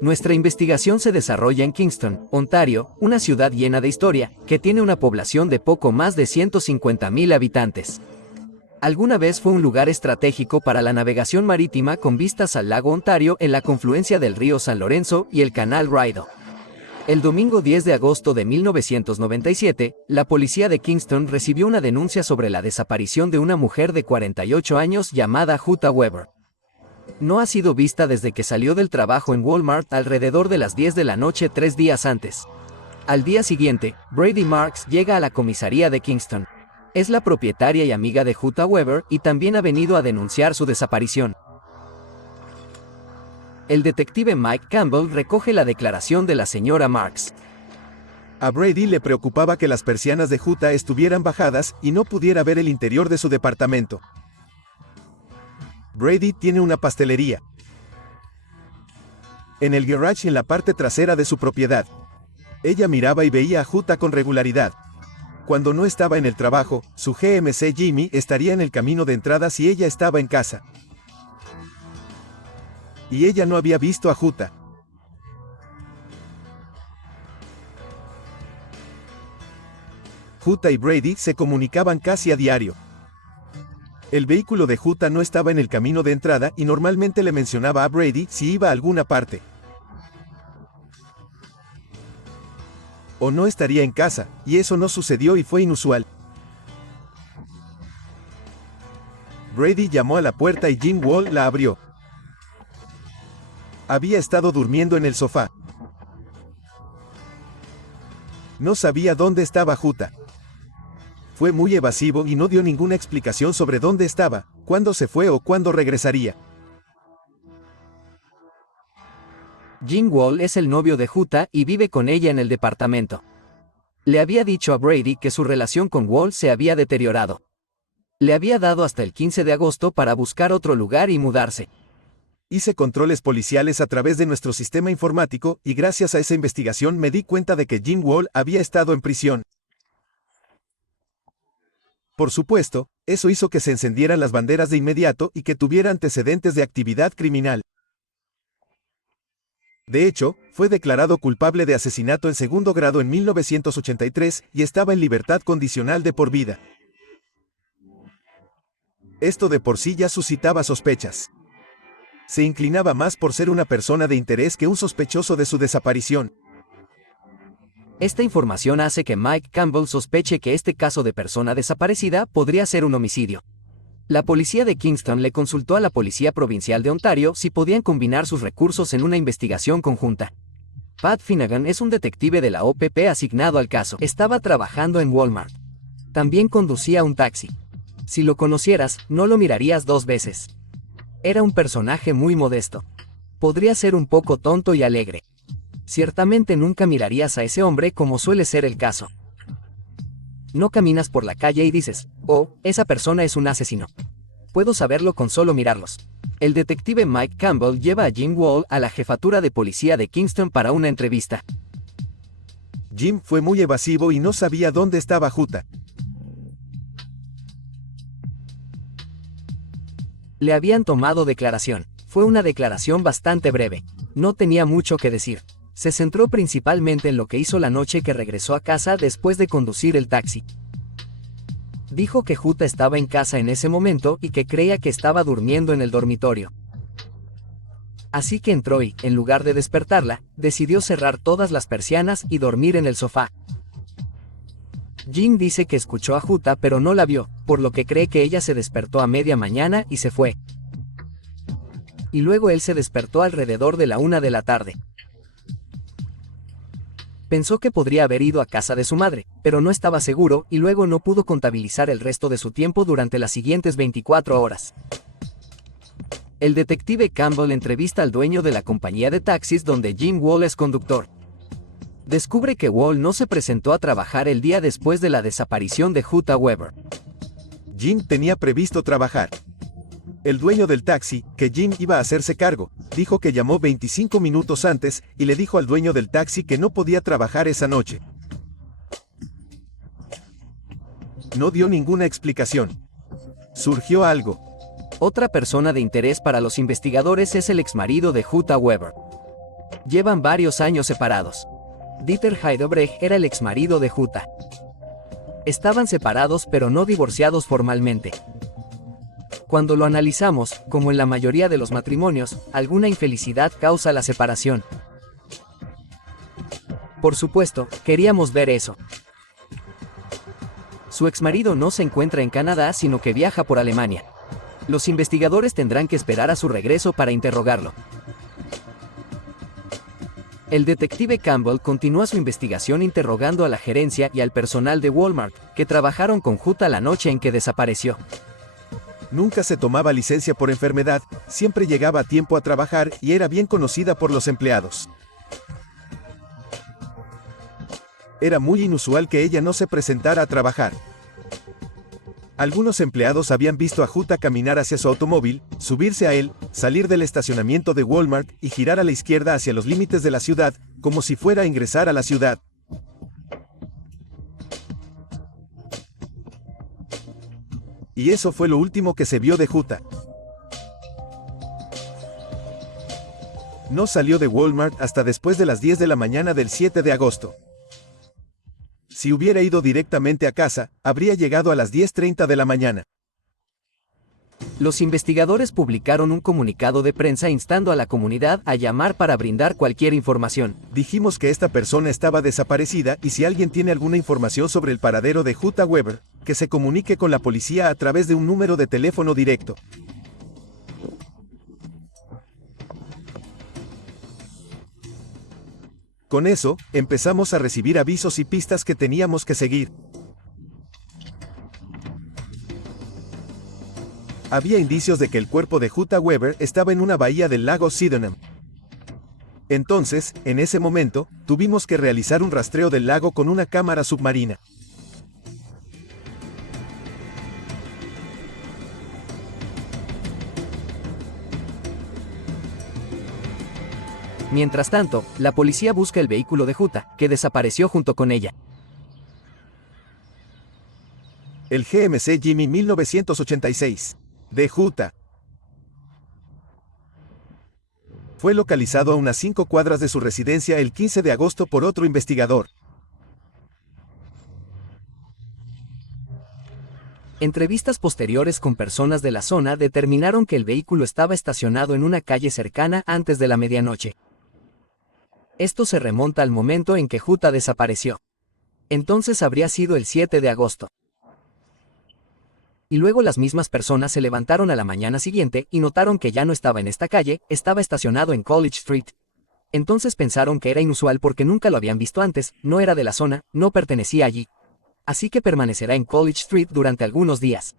Nuestra investigación se desarrolla en Kingston, Ontario, una ciudad llena de historia, que tiene una población de poco más de 150,000 habitantes. Alguna vez fue un lugar estratégico para la navegación marítima con vistas al lago Ontario en la confluencia del río San Lorenzo y el canal Rideau. El domingo 10 de agosto de 1997, la policía de Kingston recibió una denuncia sobre la desaparición de una mujer de 48 años llamada Jutta Weber. No ha sido vista desde que salió del trabajo en Walmart alrededor de las 10 de la noche 3 días antes. Al día siguiente, Brady Marks llega a la comisaría de Kingston. Es la propietaria y amiga de Jutta Weber y también ha venido a denunciar su desaparición. El detective Mike Campbell recoge la declaración de la señora Marks. A Brady le preocupaba que las persianas de Jutta estuvieran bajadas y no pudiera ver el interior de su departamento. Brady tiene una pastelería en el garage en la parte trasera de su propiedad. Ella miraba y veía a Jutta con regularidad. Cuando no estaba en el trabajo, su GMC Jimmy estaría en el camino de entrada si ella estaba en casa. Y ella no había visto a Jutta. Jutta y Brady se comunicaban casi a diario. El vehículo de Jutta no estaba en el camino de entrada y normalmente le mencionaba a Brady si iba a alguna parte. O no estaría en casa, y eso no sucedió y fue inusual. Brady llamó a la puerta y Jim Wall la abrió. Había estado durmiendo en el sofá. No sabía dónde estaba Jutta. Fue muy evasivo y no dio ninguna explicación sobre dónde estaba, cuándo se fue o cuándo regresaría. Jim Wall es el novio de Jutta y vive con ella en el departamento. Le había dicho a Brady que su relación con Wall se había deteriorado. Le había dado hasta el 15 de agosto para buscar otro lugar y mudarse. Hice controles policiales a través de nuestro sistema informático y gracias a esa investigación me di cuenta de que Jim Wall había estado en prisión. Por supuesto, eso hizo que se encendieran las banderas de inmediato y que tuviera antecedentes de actividad criminal. De hecho, fue declarado culpable de asesinato en segundo grado en 1983 y estaba en libertad condicional de por vida. Esto de por sí ya suscitaba sospechas. Se inclinaba más por ser una persona de interés que un sospechoso de su desaparición. Esta información hace que Mike Campbell sospeche que este caso de persona desaparecida podría ser un homicidio. La policía de Kingston le consultó a la Policía Provincial de Ontario si podían combinar sus recursos en una investigación conjunta. Pat Finnegan es un detective de la OPP asignado al caso. Estaba trabajando en Walmart. También conducía un taxi. Si lo conocieras, no lo mirarías dos veces. Era un personaje muy modesto. Podría ser un poco tonto y alegre. Ciertamente nunca mirarías a ese hombre como suele ser el caso. No caminas por la calle y dices, oh, esa persona es un asesino. Puedo saberlo con solo mirarlos. El detective Mike Campbell lleva a Jim Wall a la jefatura de policía de Kingston para una entrevista. Jim fue muy evasivo y no sabía dónde estaba Jutta. Le habían tomado declaración. Fue una declaración bastante breve. No tenía mucho que decir. Se centró principalmente en lo que hizo la noche que regresó a casa después de conducir el taxi. Dijo que Jutta estaba en casa en ese momento y que creía que estaba durmiendo en el dormitorio. Así que entró y, en lugar de despertarla, decidió cerrar todas las persianas y dormir en el sofá. Jim dice que escuchó a Jutta pero no la vio, por lo que cree que ella se despertó a media mañana y se fue. Y luego él se despertó alrededor de la 1 de la tarde. Pensó que podría haber ido a casa de su madre, pero no estaba seguro y luego no pudo contabilizar el resto de su tiempo durante las siguientes 24 horas. El detective Campbell entrevista al dueño de la compañía de taxis donde Jim Wall es conductor. Descubre que Wall no se presentó a trabajar el día después de la desaparición de Jutta Weber. Jim tenía previsto trabajar. El dueño del taxi, que Jim iba a hacerse cargo, dijo que llamó 25 minutos antes y le dijo al dueño del taxi que no podía trabajar esa noche. No dio ninguna explicación. Surgió algo. Otra persona de interés para los investigadores es el exmarido de Jutta Weber. Llevan varios años separados. Dieter Heidebrecht era el exmarido de Jutta. Estaban separados pero no divorciados formalmente. Cuando lo analizamos, como en la mayoría de los matrimonios, alguna infelicidad causa la separación. Por supuesto, queríamos ver eso. Su exmarido no se encuentra en Canadá, sino que viaja por Alemania. Los investigadores tendrán que esperar a su regreso para interrogarlo. El detective Campbell continúa su investigación interrogando a la gerencia y al personal de Walmart, que trabajaron con Jutta la noche en que desapareció. Nunca se tomaba licencia por enfermedad, siempre llegaba a tiempo a trabajar y era bien conocida por los empleados. Era muy inusual que ella no se presentara a trabajar. Algunos empleados habían visto a Jutta caminar hacia su automóvil, subirse a él, salir del estacionamiento de Walmart y girar a la izquierda hacia los límites de la ciudad, como si fuera a ingresar a la ciudad. Y eso fue lo último que se vio de Jutta. No salió de Walmart hasta después de las 10 de la mañana del 7 de agosto. Si hubiera ido directamente a casa, habría llegado a las 10:30 de la mañana. Los investigadores publicaron un comunicado de prensa instando a la comunidad a llamar para brindar cualquier información. Dijimos que esta persona estaba desaparecida y si alguien tiene alguna información sobre el paradero de Jutta Weber, que se comunique con la policía a través de un número de teléfono directo. Con eso, empezamos a recibir avisos y pistas que teníamos que seguir. Había indicios de que el cuerpo de Jutta Weber estaba en una bahía del lago Sydenham. Entonces, en ese momento, tuvimos que realizar un rastreo del lago con una cámara submarina. Mientras tanto, la policía busca el vehículo de Jutta, que desapareció junto con ella. El GMC Jimmy 1986. De Jutta. Fue localizado a unas 5 cuadras de su residencia el 15 de agosto por otro investigador. Entrevistas posteriores con personas de la zona determinaron que el vehículo estaba estacionado en una calle cercana antes de la medianoche. Esto se remonta al momento en que Jutta desapareció. Entonces habría sido el 7 de agosto. Y luego las mismas personas se levantaron a la mañana siguiente y notaron que ya no estaba en esta calle, estaba estacionado en College Street. Entonces pensaron que era inusual porque nunca lo habían visto antes, no era de la zona, no pertenecía allí. Así que permanecerá en College Street durante algunos días.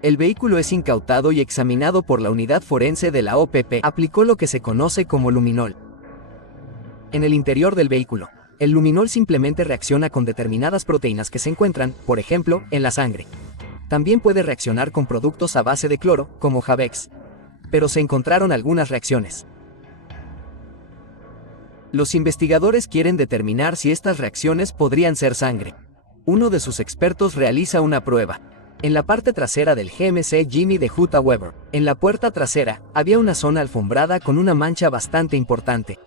El vehículo es incautado y examinado por la unidad forense de la OPP. Aplicó lo que se conoce como luminol. En el interior del vehículo, el luminol simplemente reacciona con determinadas proteínas que se encuentran, por ejemplo, en la sangre. También puede reaccionar con productos a base de cloro, como Javex. Pero se encontraron algunas reacciones. Los investigadores quieren determinar si estas reacciones podrían ser sangre. Uno de sus expertos realiza una prueba. En la parte trasera del GMC Jimmy de Jutta Weber, en la puerta trasera, había una zona alfombrada con una mancha bastante importante.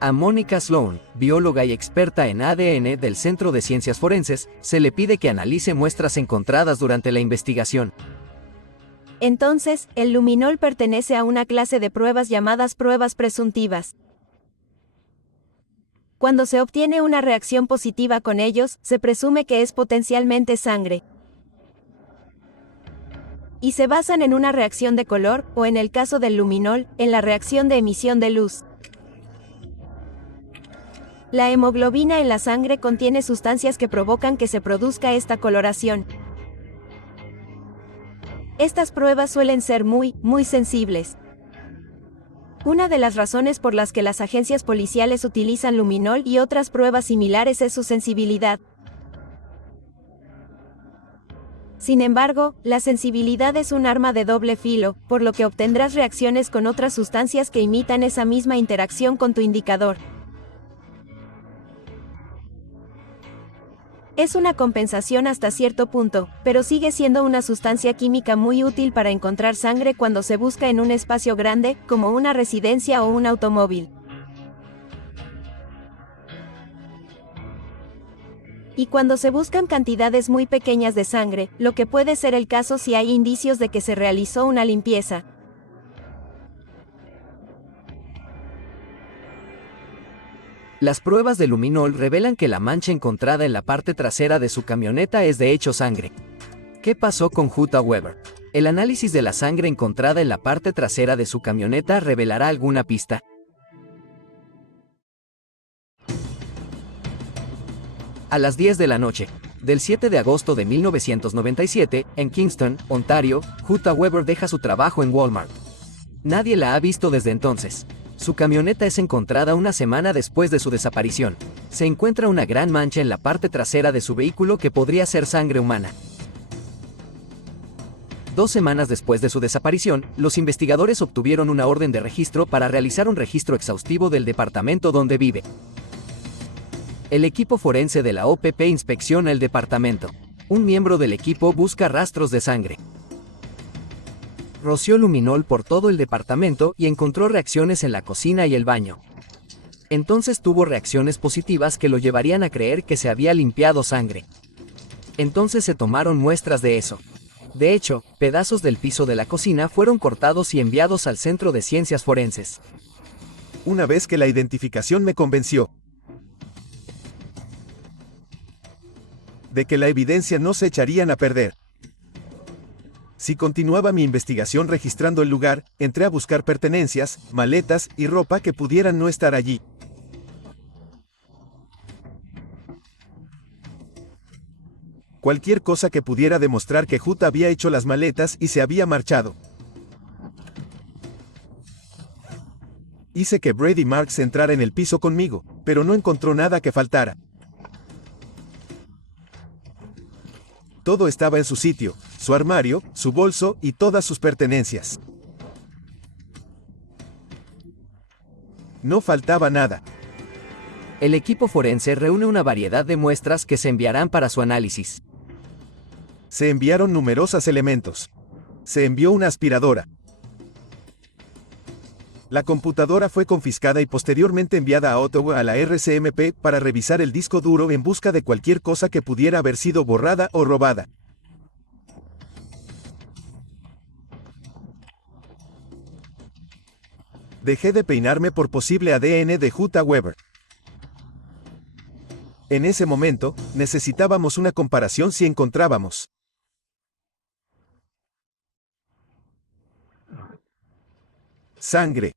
A Mónica Sloan, bióloga y experta en ADN del Centro de Ciencias Forenses, se le pide que analice muestras encontradas durante la investigación. Entonces, el luminol pertenece a una clase de pruebas llamadas pruebas presuntivas. Cuando se obtiene una reacción positiva con ellos, se presume que es potencialmente sangre. Y se basan en una reacción de color, o en el caso del luminol, en la reacción de emisión de luz. La hemoglobina en la sangre contiene sustancias que provocan que se produzca esta coloración. Estas pruebas suelen ser muy sensibles. Una de las razones por las que las agencias policiales utilizan luminol y otras pruebas similares es su sensibilidad. Sin embargo, la sensibilidad es un arma de doble filo, por lo que obtendrás reacciones con otras sustancias que imitan esa misma interacción con tu indicador. Es una compensación hasta cierto punto, pero sigue siendo una sustancia química muy útil para encontrar sangre cuando se busca en un espacio grande, como una residencia o un automóvil. Y cuando se buscan cantidades muy pequeñas de sangre, lo que puede ser el caso si hay indicios de que se realizó una limpieza. Las pruebas de luminol revelan que la mancha encontrada en la parte trasera de su camioneta es de hecho sangre. ¿Qué pasó con Jutta Weber? ¿El análisis de la sangre encontrada en la parte trasera de su camioneta revelará alguna pista? A las 10 de la noche, del 7 de agosto de 1997, en Kingston, Ontario, Jutta Weber deja su trabajo en Walmart. Nadie la ha visto desde entonces. Su camioneta es encontrada una semana después de su desaparición. Se encuentra una gran mancha en la parte trasera de su vehículo que podría ser sangre humana. 2 semanas después de su desaparición, los investigadores obtuvieron una orden de registro para realizar un registro exhaustivo del departamento donde vive. El equipo forense de la OPP inspecciona el departamento. Un miembro del equipo busca rastros de sangre. Roció luminol por todo el departamento y encontró reacciones en la cocina y el baño. Entonces tuvo reacciones positivas que lo llevarían a creer que se había limpiado sangre. Entonces se tomaron muestras de eso. De hecho, pedazos del piso de la cocina fueron cortados y enviados al Centro de Ciencias Forenses. Una vez que la identificación me convenció de que la evidencia no se echarían a perder. Si continuaba mi investigación registrando el lugar, entré a buscar pertenencias, maletas y ropa que pudieran no estar allí. Cualquier cosa que pudiera demostrar que Jutta había hecho las maletas y se había marchado. Hice que Brady Marks entrara en el piso conmigo, pero no encontró nada que faltara. Todo estaba en su sitio, su armario, su bolso y todas sus pertenencias. No faltaba nada. El equipo forense reúne una variedad de muestras que se enviarán para su análisis. Se enviaron numerosos elementos. Se envió una aspiradora. La computadora fue confiscada y posteriormente enviada a Ottawa a la RCMP para revisar el disco duro en busca de cualquier cosa que pudiera haber sido borrada o robada. Dejé de peinarme por posible ADN de Jutta Weber. En ese momento, necesitábamos una comparación si encontrábamos sangre.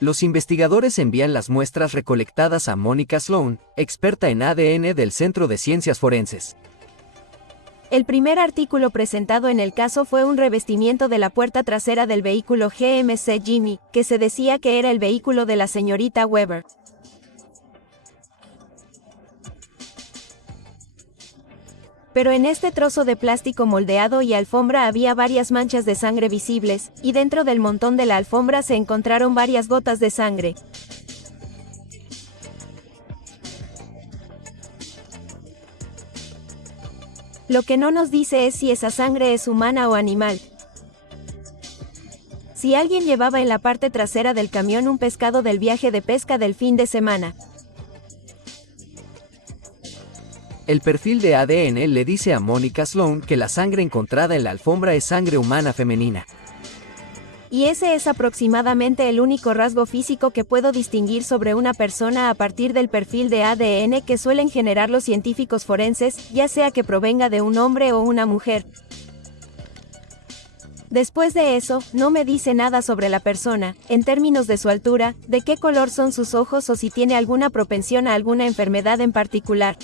Los investigadores envían las muestras recolectadas a Monica Sloan, experta en ADN del Centro de Ciencias Forenses. El primer artículo presentado en el caso fue un revestimiento de la puerta trasera del vehículo GMC Jimmy, que se decía que era el vehículo de la señorita Weber. Pero en este trozo de plástico moldeado y alfombra había varias manchas de sangre visibles, y dentro del montón de la alfombra se encontraron varias gotas de sangre. Lo que no nos dice es si esa sangre es humana o animal. Si alguien llevaba en la parte trasera del camión un pescado del viaje de pesca del fin de semana. El perfil de ADN le dice a Monica Sloan que la sangre encontrada en la alfombra es sangre humana femenina. Y ese es aproximadamente el único rasgo físico que puedo distinguir sobre una persona a partir del perfil de ADN que suelen generar los científicos forenses, ya sea que provenga de un hombre o una mujer. Después de eso, no me dice nada sobre la persona, en términos de su altura, de qué color son sus ojos o si tiene alguna propensión a alguna enfermedad en particular.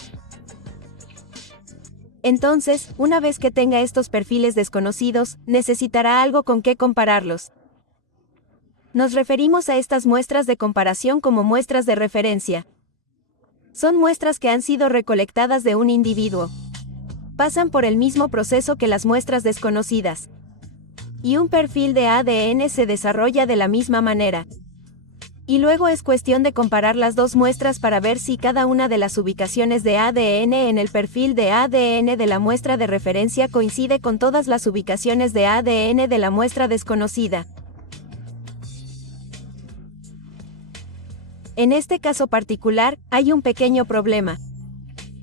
Entonces, una vez que tenga estos perfiles desconocidos, necesitará algo con qué compararlos. Nos referimos a estas muestras de comparación como muestras de referencia. Son muestras que han sido recolectadas de un individuo. Pasan por el mismo proceso que las muestras desconocidas. Y un perfil de ADN se desarrolla de la misma manera. Y luego es cuestión de comparar las dos muestras para ver si cada una de las ubicaciones de ADN en el perfil de ADN de la muestra de referencia coincide con todas las ubicaciones de ADN de la muestra desconocida. En este caso particular, hay un pequeño problema.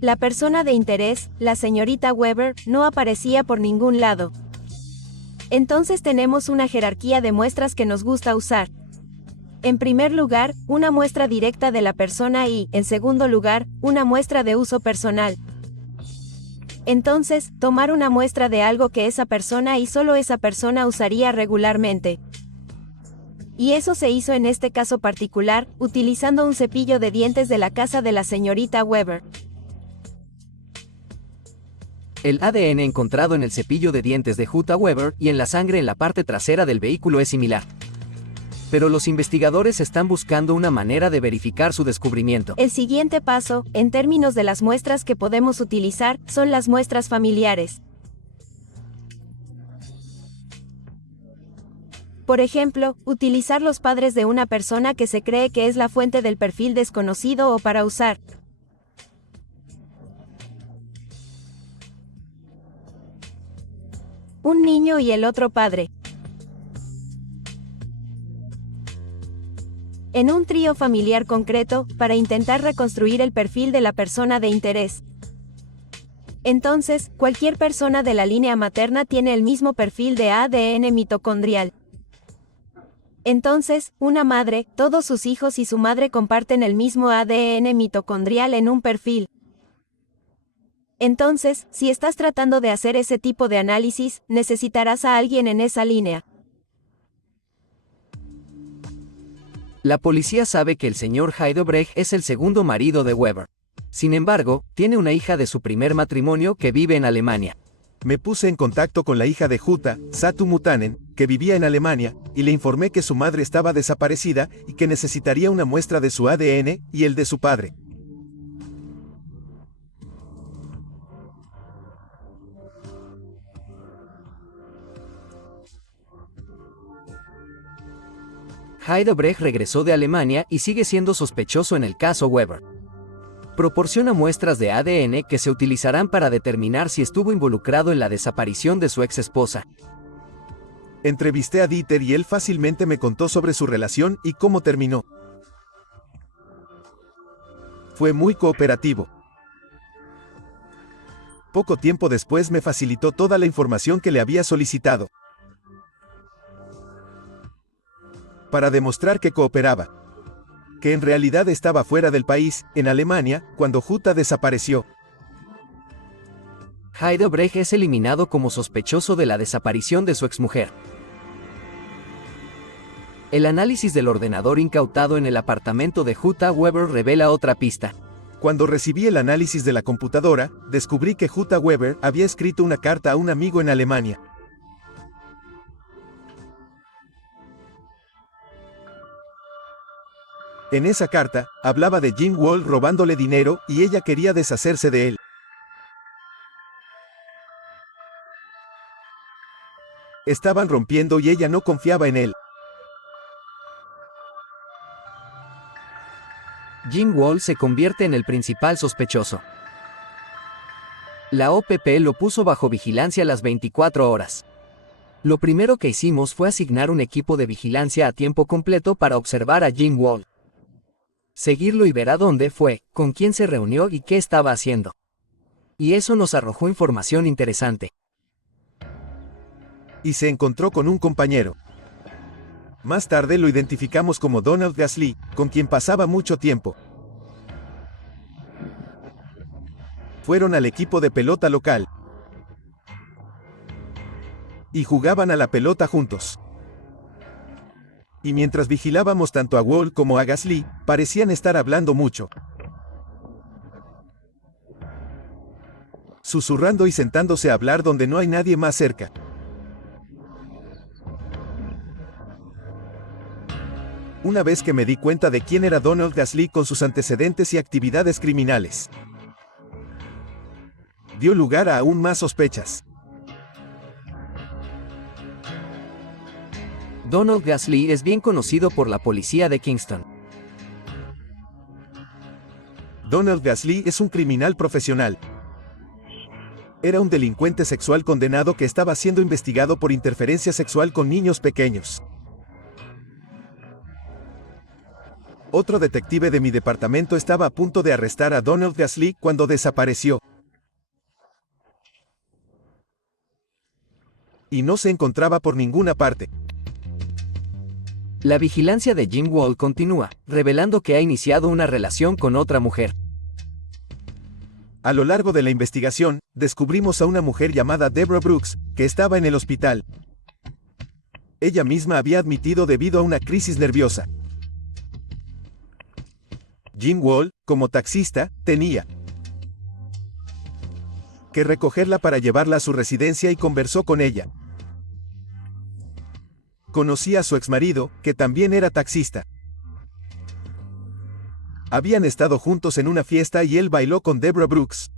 La persona de interés, la señorita Weber, no aparecía por ningún lado. Entonces tenemos una jerarquía de muestras que nos gusta usar. En primer lugar, una muestra directa de la persona y, en segundo lugar, una muestra de uso personal. Entonces, tomar una muestra de algo que esa persona y solo esa persona usaría regularmente. Y eso se hizo en este caso particular, utilizando un cepillo de dientes de la casa de la señorita Weber. El ADN encontrado en el cepillo de dientes de Jutta Weber y en la sangre en la parte trasera del vehículo es similar. Pero los investigadores están buscando una manera de verificar su descubrimiento. El siguiente paso, en términos de las muestras que podemos utilizar, son las muestras familiares. Por ejemplo, utilizar los padres de una persona que se cree que es la fuente del perfil desconocido o para usar un niño y el otro padre. En un trío familiar concreto, para intentar reconstruir el perfil de la persona de interés. Entonces, cualquier persona de la línea materna tiene el mismo perfil de ADN mitocondrial. Entonces, una madre, todos sus hijos y su madre comparten el mismo ADN mitocondrial en un perfil. Entonces, si estás tratando de hacer ese tipo de análisis, necesitarás a alguien en esa línea. La policía sabe que el señor Heidebrecht es el segundo marido de Weber. Sin embargo, tiene una hija de su primer matrimonio que vive en Alemania. Me puse en contacto con la hija de Jutta, Satu Mutanen, que vivía en Alemania, y le informé que su madre estaba desaparecida y que necesitaría una muestra de su ADN y el de su padre. Heidebrecht regresó de Alemania y sigue siendo sospechoso en el caso Weber. Proporciona muestras de ADN que se utilizarán para determinar si estuvo involucrado en la desaparición de su ex esposa. Entrevisté a Dieter y él fácilmente me contó sobre su relación y cómo terminó. Fue muy cooperativo. Poco tiempo después me facilitó toda la información que le había solicitado. Para demostrar que cooperaba. Que en realidad estaba fuera del país, en Alemania, cuando Jutta desapareció. Heidebrecht es eliminado como sospechoso de la desaparición de su exmujer. El análisis del ordenador incautado en el apartamento de Jutta Weber revela otra pista. Cuando recibí el análisis de la computadora, descubrí que Jutta Weber había escrito una carta a un amigo en Alemania. En esa carta, hablaba de Jim Wall robándole dinero y ella quería deshacerse de él. Estaban rompiendo y ella no confiaba en él. Jim Wall se convierte en el principal sospechoso. La OPP lo puso bajo vigilancia las 24 horas. Lo primero que hicimos fue asignar un equipo de vigilancia a tiempo completo para observar a Jim Wall. Seguirlo y ver a dónde fue, con quién se reunió y qué estaba haciendo. Y eso nos arrojó información interesante. Y se encontró con un compañero. Más tarde lo identificamos como Donald Gasly, con quien pasaba mucho tiempo. Fueron al equipo de pelota local. Y jugaban a la pelota juntos. Y mientras vigilábamos tanto a Wall como a Gasly, parecían estar hablando mucho. Susurrando y sentándose a hablar donde no hay nadie más cerca. Una vez que me di cuenta de quién era Donald Gasly con sus antecedentes y actividades criminales, dio lugar a aún más sospechas. Donald Gasly es bien conocido por la policía de Kingston. Donald Gasly es un criminal profesional. Era un delincuente sexual condenado que estaba siendo investigado por interferencia sexual con niños pequeños. Otro detective de mi departamento estaba a punto de arrestar a Donald Gasly cuando desapareció. Y no se encontraba por ninguna parte. La vigilancia de Jim Wall continúa, revelando que ha iniciado una relación con otra mujer. A lo largo de la investigación, descubrimos a una mujer llamada Deborah Brooks, que estaba en el hospital. Ella misma había admitido debido a una crisis nerviosa. Jim Wall, como taxista, tenía que recogerla para llevarla a su residencia y conversó con ella. Conocía a su exmarido, que también era taxista. Habían estado juntos en una fiesta y él bailó con Deborah Brooks.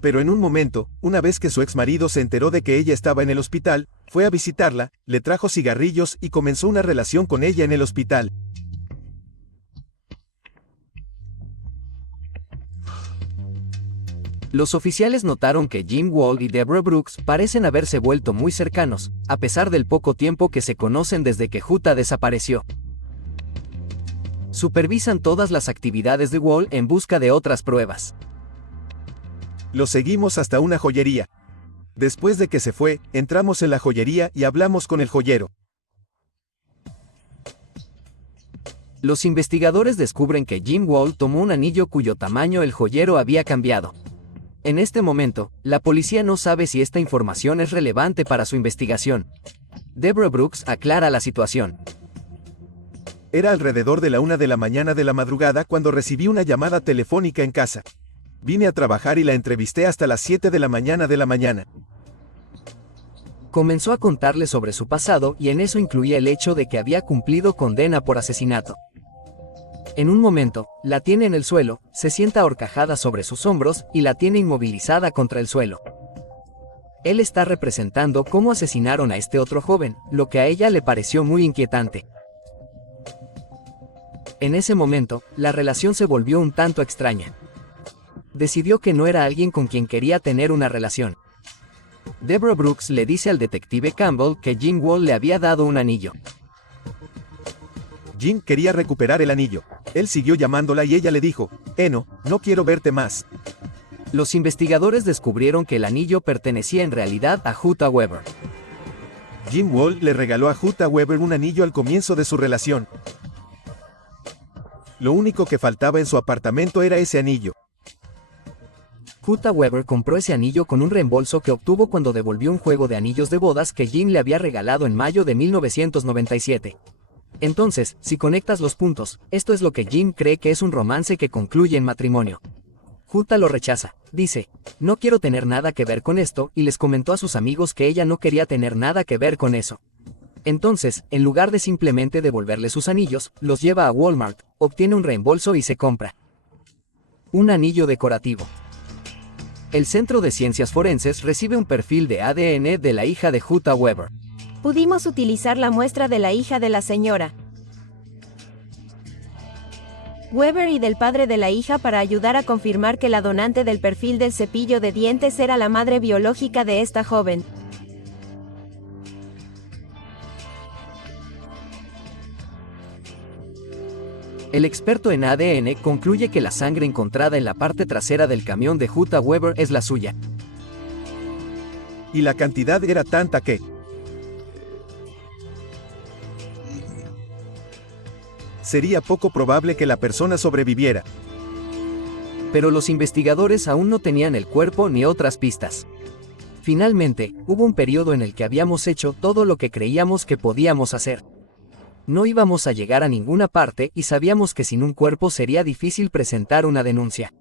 Pero en un momento, una vez que su exmarido se enteró de que ella estaba en el hospital, fue a visitarla, le trajo cigarrillos y comenzó una relación con ella en el hospital. Los oficiales notaron que Jim Wall y Deborah Brooks parecen haberse vuelto muy cercanos, a pesar del poco tiempo que se conocen desde que Jutta desapareció. Supervisan todas las actividades de Wall en busca de otras pruebas. Lo seguimos hasta una joyería. Después de que se fue, entramos en la joyería y hablamos con el joyero. Los investigadores descubren que Jim Wall tomó un anillo cuyo tamaño el joyero había cambiado. En este momento, la policía no sabe si esta información es relevante para su investigación. Deborah Brooks aclara la situación. Era alrededor de la 1 de la mañana de la madrugada cuando recibí una llamada telefónica en casa. Vine a trabajar y la entrevisté hasta las 7 de la mañana. Comenzó a contarle sobre su pasado y en eso incluía el hecho de que había cumplido condena por asesinato. En un momento, la tiene en el suelo, se sienta ahorcajada sobre sus hombros y la tiene inmovilizada contra el suelo. Él está representando cómo asesinaron a este otro joven, lo que a ella le pareció muy inquietante. En ese momento, la relación se volvió un tanto extraña. Decidió que no era alguien con quien quería tener una relación. Deborah Brooks le dice al detective Campbell que Jim Wall le había dado un anillo. Jim quería recuperar el anillo. Él siguió llamándola y ella le dijo, no quiero verte más. Los investigadores descubrieron que el anillo pertenecía en realidad a Jutta Weber. Jim Wall le regaló a Jutta Weber un anillo al comienzo de su relación. Lo único que faltaba en su apartamento era ese anillo. Jutta Weber compró ese anillo con un reembolso que obtuvo cuando devolvió un juego de anillos de bodas que Jim le había regalado en mayo de 1997. Entonces, si conectas los puntos, esto es lo que Jim cree que es un romance que concluye en matrimonio. Jutta lo rechaza, dice, no quiero tener nada que ver con esto, y les comentó a sus amigos que ella no quería tener nada que ver con eso. Entonces, en lugar de simplemente devolverle sus anillos, los lleva a Walmart, obtiene un reembolso y se compra un anillo decorativo. El Centro de Ciencias Forenses recibe un perfil de ADN de la hija de Jutta Weber. Pudimos utilizar la muestra de la hija de la señora Weber y del padre de la hija para ayudar a confirmar que la donante del perfil del cepillo de dientes era la madre biológica de esta joven. El experto en ADN concluye que la sangre encontrada en la parte trasera del camión de Jutta Weber es la suya. Y la cantidad era tanta que sería poco probable que la persona sobreviviera. Pero los investigadores aún no tenían el cuerpo ni otras pistas. Finalmente, hubo un periodo en el que habíamos hecho todo lo que creíamos que podíamos hacer. No íbamos a llegar a ninguna parte y sabíamos que sin un cuerpo sería difícil presentar una denuncia.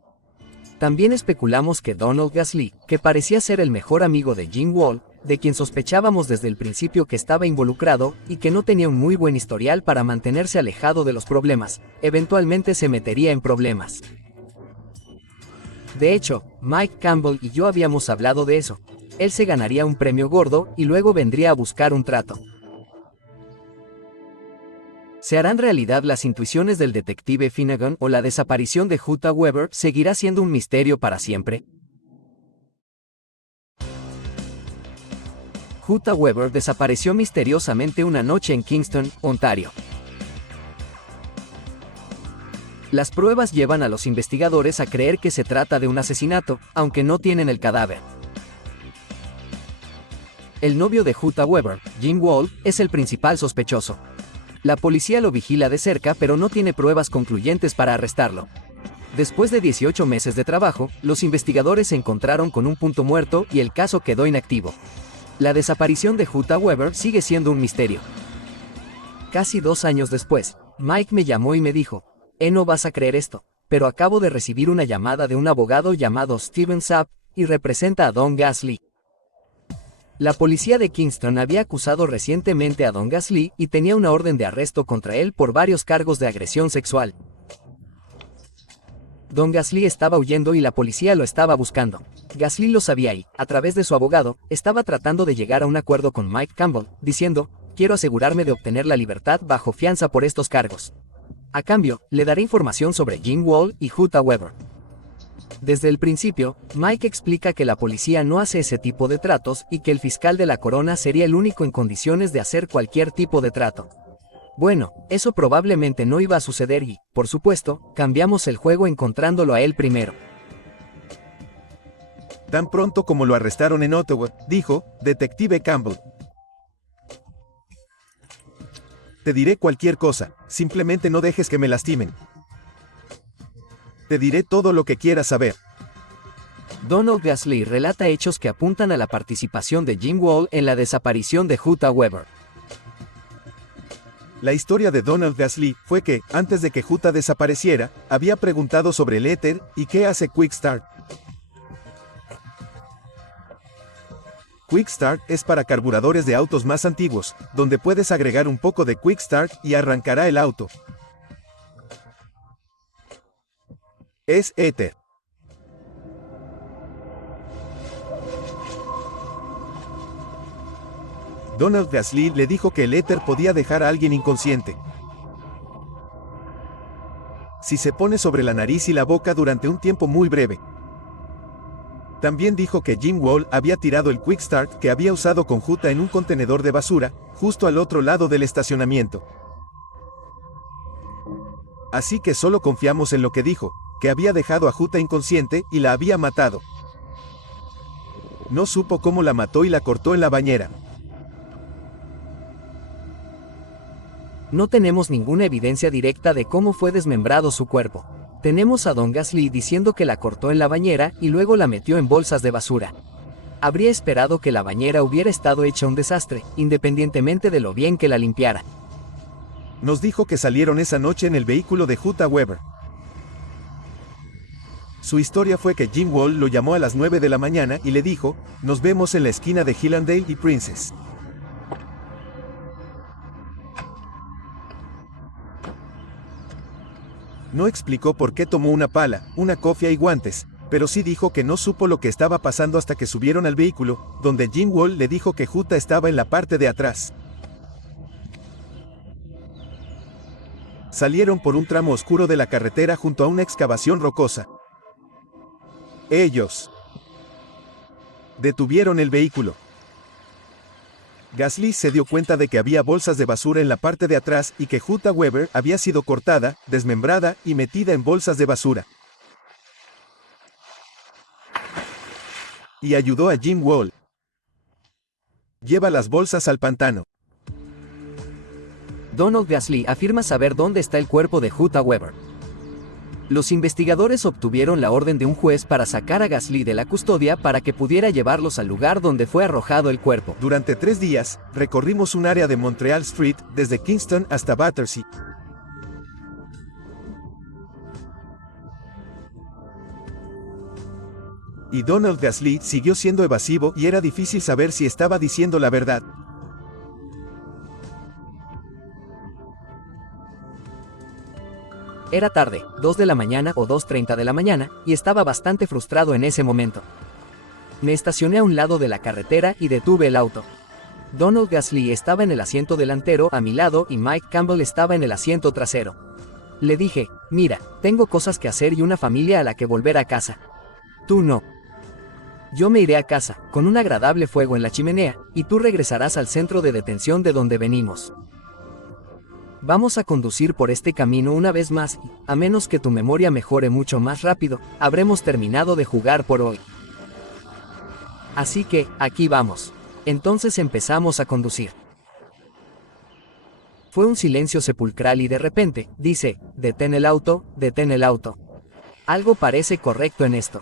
También especulamos que Donald Gasly, que parecía ser el mejor amigo de Jim Wall, de quien sospechábamos desde el principio que estaba involucrado y que no tenía un muy buen historial para mantenerse alejado de los problemas, eventualmente se metería en problemas. De hecho, Mike Campbell y yo habíamos hablado de eso. Él se ganaría un premio gordo y luego vendría a buscar un trato. ¿Se harán realidad las intuiciones del detective Finnegan o la desaparición de Jutta Weber seguirá siendo un misterio para siempre? Jutta Weber desapareció misteriosamente una noche en Kingston, Ontario. Las pruebas llevan a los investigadores a creer que se trata de un asesinato, aunque no tienen el cadáver. El novio de Jutta Weber, Jim Wall, es el principal sospechoso. La policía lo vigila de cerca, pero no tiene pruebas concluyentes para arrestarlo. Después de 18 meses de trabajo, los investigadores se encontraron con un punto muerto y el caso quedó inactivo. La desaparición de Jutta Weber sigue siendo un misterio. Casi 2 años después, Mike me llamó y me dijo: no vas a creer esto, pero acabo de recibir una llamada de un abogado llamado Steven Sapp, y representa a Don Gasly. La policía de Kingston había acusado recientemente a Don Gasly y tenía una orden de arresto contra él por varios cargos de agresión sexual. Don Gasly estaba huyendo y la policía lo estaba buscando. Gasly lo sabía y, a través de su abogado, estaba tratando de llegar a un acuerdo con Mike Campbell, diciendo: quiero asegurarme de obtener la libertad bajo fianza por estos cargos. A cambio, le daré información sobre Jim Wall y Jutta Weber. Desde el principio, Mike explica que la policía no hace ese tipo de tratos y que el fiscal de la corona sería el único en condiciones de hacer cualquier tipo de trato. Bueno, eso probablemente no iba a suceder y, por supuesto, cambiamos el juego encontrándolo a él primero. Tan pronto como lo arrestaron en Ottawa, dijo, Detective Campbell. Te diré cualquier cosa, simplemente no dejes que me lastimen. Te diré todo lo que quieras saber. Donald Gasly relata hechos que apuntan a la participación de Jim Wall en la desaparición de Jutta Weber. La historia de Donald Gasly fue que, antes de que Jutta desapareciera, había preguntado sobre el éter y qué hace Quick Start. Quick Start es para carburadores de autos más antiguos, donde puedes agregar un poco de Quick Start y arrancará el auto. Es éter. Donald Gasly le dijo que el éter podía dejar a alguien inconsciente. Si se pone sobre la nariz y la boca durante un tiempo muy breve. También dijo que Jim Wall había tirado el Quick Start que había usado con Jutta en un contenedor de basura, justo al otro lado del estacionamiento. Así que solo confiamos en lo que dijo, que había dejado a Jutta inconsciente y la había matado. No supo cómo la mató y la cortó en la bañera. No tenemos ninguna evidencia directa de cómo fue desmembrado su cuerpo. Tenemos a Don Gasly diciendo que la cortó en la bañera y luego la metió en bolsas de basura. Habría esperado que la bañera hubiera estado hecha un desastre, independientemente de lo bien que la limpiara. Nos dijo que salieron esa noche en el vehículo de Jutta Weber. Su historia fue que Jim Wall lo llamó a las 9 de la mañana y le dijo, nos vemos en la esquina de Hillandale y Princess. No explicó por qué tomó una pala, una cofia y guantes, pero sí dijo que no supo lo que estaba pasando hasta que subieron al vehículo, donde Jim Wall le dijo que Jutta estaba en la parte de atrás. Salieron por un tramo oscuro de la carretera junto a una excavación rocosa. Ellos detuvieron el vehículo. Gasly se dio cuenta de que había bolsas de basura en la parte de atrás y que Jutta Weber había sido cortada, desmembrada y metida en bolsas de basura. Y ayudó a Jim Wall. Lleva las bolsas al pantano. Donald Gasly afirma saber dónde está el cuerpo de Jutta Weber. Los investigadores obtuvieron la orden de un juez para sacar a Gasly de la custodia para que pudiera llevarlos al lugar donde fue arrojado el cuerpo. Durante 3 días, recorrimos un área de Montreal Street, desde Kingston hasta Battersea. Y Donald Gasly siguió siendo evasivo y era difícil saber si estaba diciendo la verdad. Era tarde, 2 de la mañana o 2:30 de la mañana, y estaba bastante frustrado en ese momento. Me estacioné a un lado de la carretera y detuve el auto. Donald Gasly estaba en el asiento delantero a mi lado y Mike Campbell estaba en el asiento trasero. Le dije, mira, tengo cosas que hacer y una familia a la que volver a casa. Tú no. Yo me iré a casa, con un agradable fuego en la chimenea, y tú regresarás al centro de detención de donde venimos. Vamos a conducir por este camino una vez más y, a menos que tu memoria mejore mucho más rápido, habremos terminado de jugar por hoy. Así que, aquí vamos. Entonces empezamos a conducir. Fue un silencio sepulcral y de repente, dice, detén el auto, detén el auto. Algo parece correcto en esto.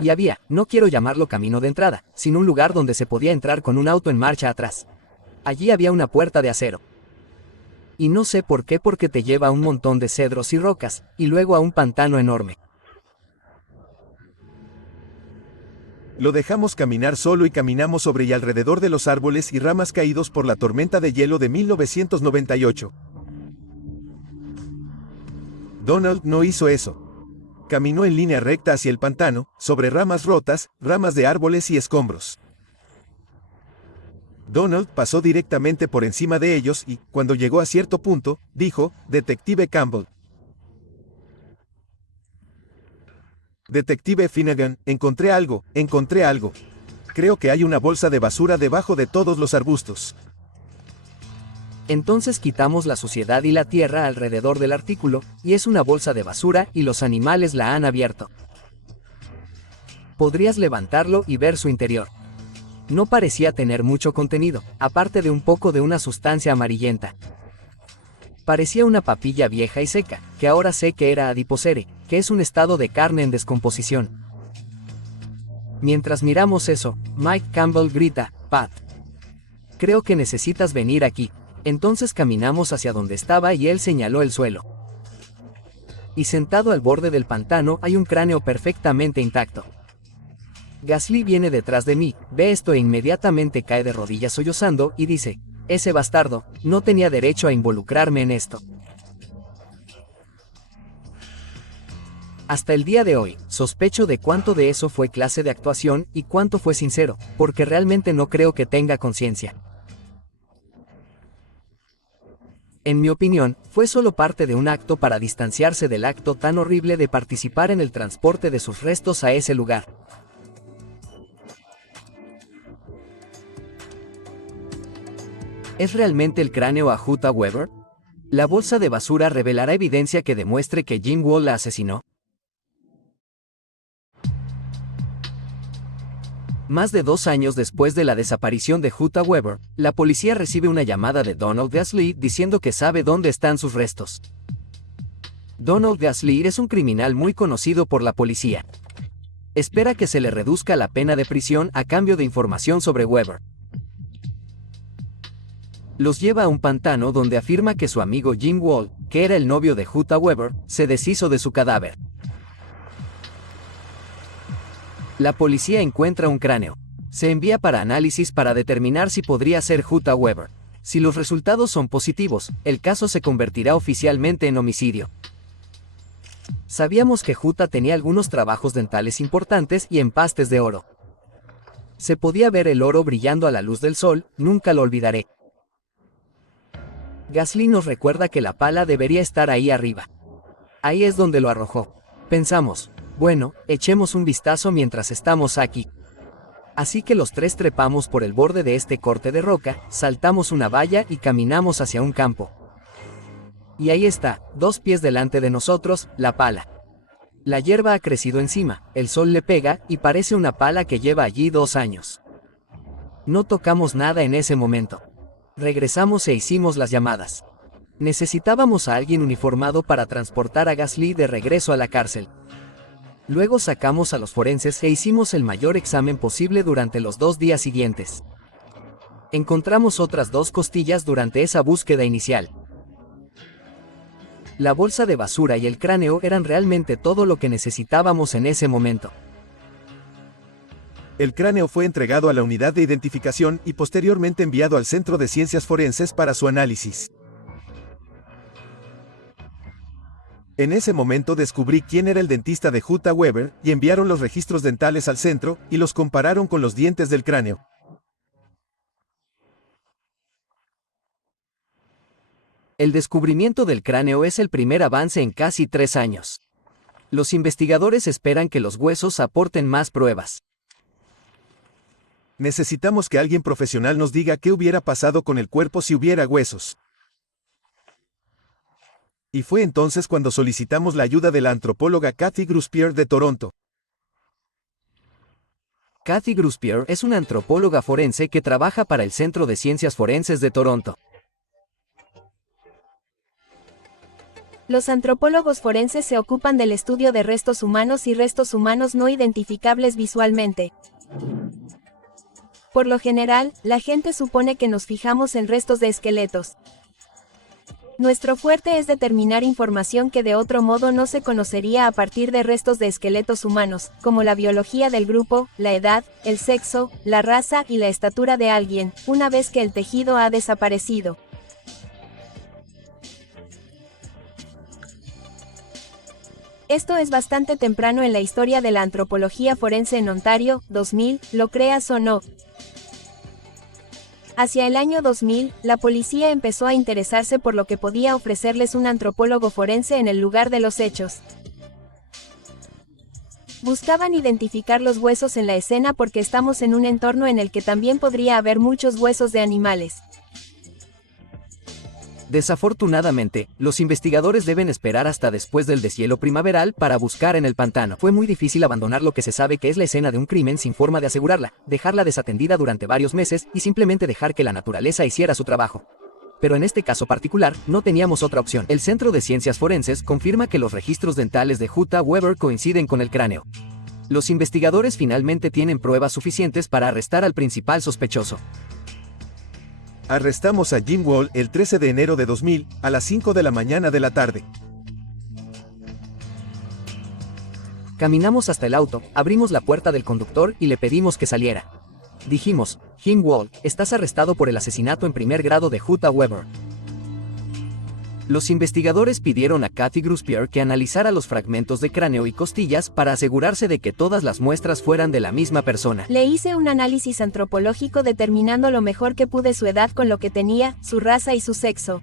Y había, no quiero llamarlo camino de entrada, sino un lugar donde se podía entrar con un auto en marcha atrás. Allí había una puerta de acero. Y no sé por qué, porque te lleva a un montón de cedros y rocas, y luego a un pantano enorme. Lo dejamos caminar solo y caminamos sobre y alrededor de los árboles y ramas caídos por la tormenta de hielo de 1998. Donald no hizo eso. Caminó en línea recta hacia el pantano, sobre ramas rotas, ramas de árboles y escombros. Donald pasó directamente por encima de ellos y, cuando llegó a cierto punto, dijo, Detective Campbell. Detective Finnegan, encontré algo. Creo que hay una bolsa de basura debajo de todos los arbustos. Entonces quitamos la suciedad y la tierra alrededor del artículo, y es una bolsa de basura y los animales la han abierto. Podrías levantarlo y ver su interior. No parecía tener mucho contenido, aparte de un poco de una sustancia amarillenta. Parecía una papilla vieja y seca, que ahora sé que era adipocere, que es un estado de carne en descomposición. Mientras miramos eso, Mike Campbell grita, Pat. Creo que necesitas venir aquí. Entonces caminamos hacia donde estaba y él señaló el suelo. Y sentado al borde del pantano hay un cráneo perfectamente intacto. Gasly viene detrás de mí, ve esto e inmediatamente cae de rodillas sollozando y dice, ese bastardo, no tenía derecho a involucrarme en esto. Hasta el día de hoy, sospecho de cuánto de eso fue clase de actuación y cuánto fue sincero, porque realmente no creo que tenga conciencia. En mi opinión, fue solo parte de un acto para distanciarse del acto tan horrible de participar en el transporte de sus restos a ese lugar. ¿Es realmente el cráneo a Jutta Weber? ¿La bolsa de basura revelará evidencia que demuestre que Jim Wall la asesinó? Más de 2 años después de la desaparición de Jutta Weber, la policía recibe una llamada de Donald Gasly diciendo que sabe dónde están sus restos. Donald Gasly es un criminal muy conocido por la policía. Espera que se le reduzca la pena de prisión a cambio de información sobre Weber. Los lleva a un pantano donde afirma que su amigo Jim Wall, que era el novio de Jutta Weber, se deshizo de su cadáver. La policía encuentra un cráneo. Se envía para análisis para determinar si podría ser Jutta Weber. Si los resultados son positivos, el caso se convertirá oficialmente en homicidio. Sabíamos que Jutta tenía algunos trabajos dentales importantes y empastes de oro. Se podía ver el oro brillando a la luz del sol, nunca lo olvidaré. Gasly nos recuerda que la pala debería estar ahí arriba. Ahí es donde lo arrojó. Pensamos, bueno, echemos un vistazo mientras estamos aquí. Así que los tres trepamos por el borde de este corte de roca, saltamos una valla y caminamos hacia un campo. Y ahí está, 2 pies delante de nosotros, la pala. La hierba ha crecido encima, el sol le pega y parece una pala que lleva allí 2 años. No tocamos nada en ese momento. Regresamos e hicimos las llamadas. Necesitábamos a alguien uniformado para transportar a Gasly de regreso a la cárcel. Luego sacamos a los forenses e hicimos el mayor examen posible durante los 2 días siguientes. Encontramos otras 2 costillas durante esa búsqueda inicial. La bolsa de basura y el cráneo eran realmente todo lo que necesitábamos en ese momento. El cráneo fue entregado a la unidad de identificación y posteriormente enviado al Centro de Ciencias Forenses para su análisis. En ese momento descubrí quién era el dentista de Jutta Weber y enviaron los registros dentales al centro y los compararon con los dientes del cráneo. El descubrimiento del cráneo es el primer avance en casi 3 años. Los investigadores esperan que los huesos aporten más pruebas. Necesitamos que alguien profesional nos diga qué hubiera pasado con el cuerpo si hubiera huesos. Y fue entonces cuando solicitamos la ayuda de la antropóloga Kathy Gruspier de Toronto. Kathy Gruspier es una antropóloga forense que trabaja para el Centro de Ciencias Forenses de Toronto. Los antropólogos forenses se ocupan del estudio de restos humanos y restos humanos no identificables visualmente. Por lo general, la gente supone que nos fijamos en restos de esqueletos. Nuestro fuerte es determinar información que de otro modo no se conocería a partir de restos de esqueletos humanos, como la biología del grupo, la edad, el sexo, la raza y la estatura de alguien, una vez que el tejido ha desaparecido. Esto es bastante temprano en la historia de la antropología forense en Ontario, 2000, lo creas o no. Hacia el año 2000, la policía empezó a interesarse por lo que podía ofrecerles un antropólogo forense en el lugar de los hechos. Buscaban identificar los huesos en la escena porque estamos en un entorno en el que también podría haber muchos huesos de animales. Desafortunadamente, los investigadores deben esperar hasta después del deshielo primaveral para buscar en el pantano. Fue muy difícil abandonar lo que se sabe que es la escena de un crimen sin forma de asegurarla, dejarla desatendida durante varios meses y simplemente dejar que la naturaleza hiciera su trabajo. Pero en este caso particular, no teníamos otra opción. El Centro de Ciencias Forenses confirma que los registros dentales de Jutta Weber coinciden con el cráneo. Los investigadores finalmente tienen pruebas suficientes para arrestar al principal sospechoso. Arrestamos a Jim Wall el 13 de enero de 2000, a las 5 de la mañana de la tarde. Caminamos hasta el auto, abrimos la puerta del conductor y le pedimos que saliera. Dijimos, Jim Wall, estás arrestado por el asesinato en primer grado de Jutta Weber. Los investigadores pidieron a Kathy Gruspier que analizara los fragmentos de cráneo y costillas para asegurarse de que todas las muestras fueran de la misma persona. Le hice un análisis antropológico determinando lo mejor que pude su edad con lo que tenía, su raza y su sexo.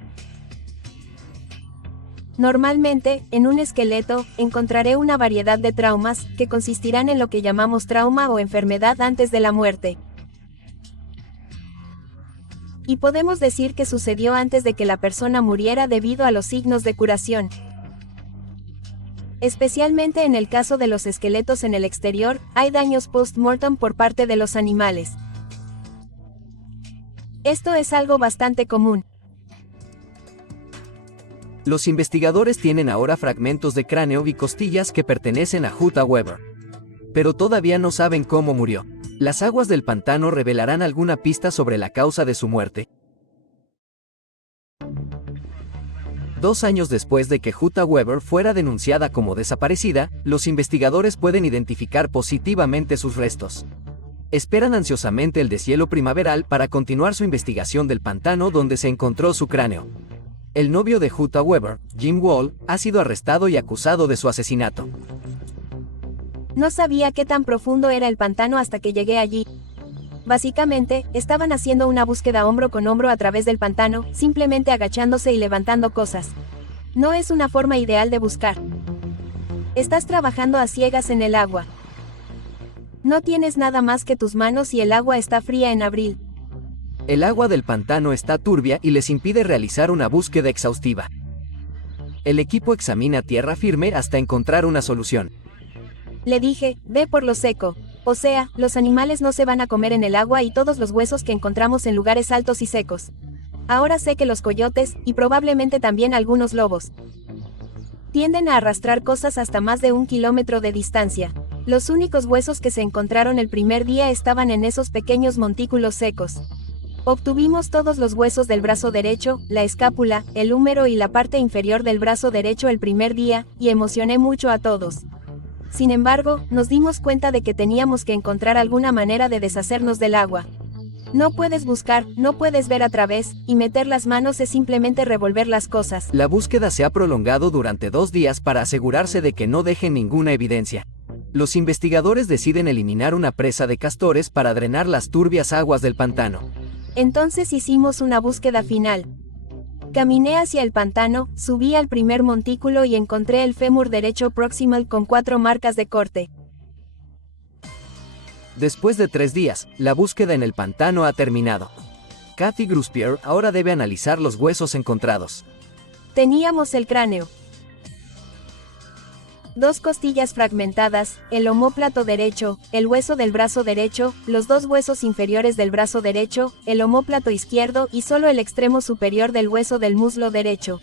Normalmente, en un esqueleto, encontraré una variedad de traumas, que consistirán en lo que llamamos trauma o enfermedad antes de la muerte. Y podemos decir que sucedió antes de que la persona muriera debido a los signos de curación. Especialmente en el caso de los esqueletos en el exterior, hay daños post-mortem por parte de los animales. Esto es algo bastante común. Los investigadores tienen ahora fragmentos de cráneo y costillas que pertenecen a Jutta Weber. Pero todavía no saben cómo murió. ¿Las aguas del pantano revelarán alguna pista sobre la causa de su muerte? 2 años después de que Jutta Weber fuera denunciada como desaparecida, los investigadores pueden identificar positivamente sus restos. Esperan ansiosamente el deshielo primaveral para continuar su investigación del pantano donde se encontró su cráneo. El novio de Jutta Weber, Jim Wall, ha sido arrestado y acusado de su asesinato. No sabía qué tan profundo era el pantano hasta que llegué allí. Básicamente, estaban haciendo una búsqueda hombro con hombro a través del pantano, simplemente agachándose y levantando cosas. No es una forma ideal de buscar. Estás trabajando a ciegas en el agua. No tienes nada más que tus manos y el agua está fría en abril. El agua del pantano está turbia y les impide realizar una búsqueda exhaustiva. El equipo examina tierra firme hasta encontrar una solución. Le dije, ve por lo seco. O sea, los animales no se van a comer en el agua y todos los huesos que encontramos en lugares altos y secos. Ahora sé que los coyotes, y probablemente también algunos lobos, tienden a arrastrar cosas hasta más de 1 kilómetro de distancia. Los únicos huesos que se encontraron el primer día estaban en esos pequeños montículos secos. Obtuvimos todos los huesos del brazo derecho, la escápula, el húmero y la parte inferior del brazo derecho el primer día, y emocioné mucho a todos. Sin embargo, nos dimos cuenta de que teníamos que encontrar alguna manera de deshacernos del agua. No puedes buscar, no puedes ver a través, y meter las manos es simplemente revolver las cosas. La búsqueda se ha prolongado durante 2 días para asegurarse de que no dejen ninguna evidencia. Los investigadores deciden eliminar una presa de castores para drenar las turbias aguas del pantano. Entonces hicimos una búsqueda final. Caminé hacia el pantano, subí al primer montículo y encontré el fémur derecho proximal con 4 marcas de corte. Después de 3 días, la búsqueda en el pantano ha terminado. Kathy Gruspier ahora debe analizar los huesos encontrados. Teníamos el cráneo, 2 costillas fragmentadas, el omóplato derecho, el hueso del brazo derecho, los 2 huesos inferiores del brazo derecho, el omóplato izquierdo y solo el extremo superior del hueso del muslo derecho.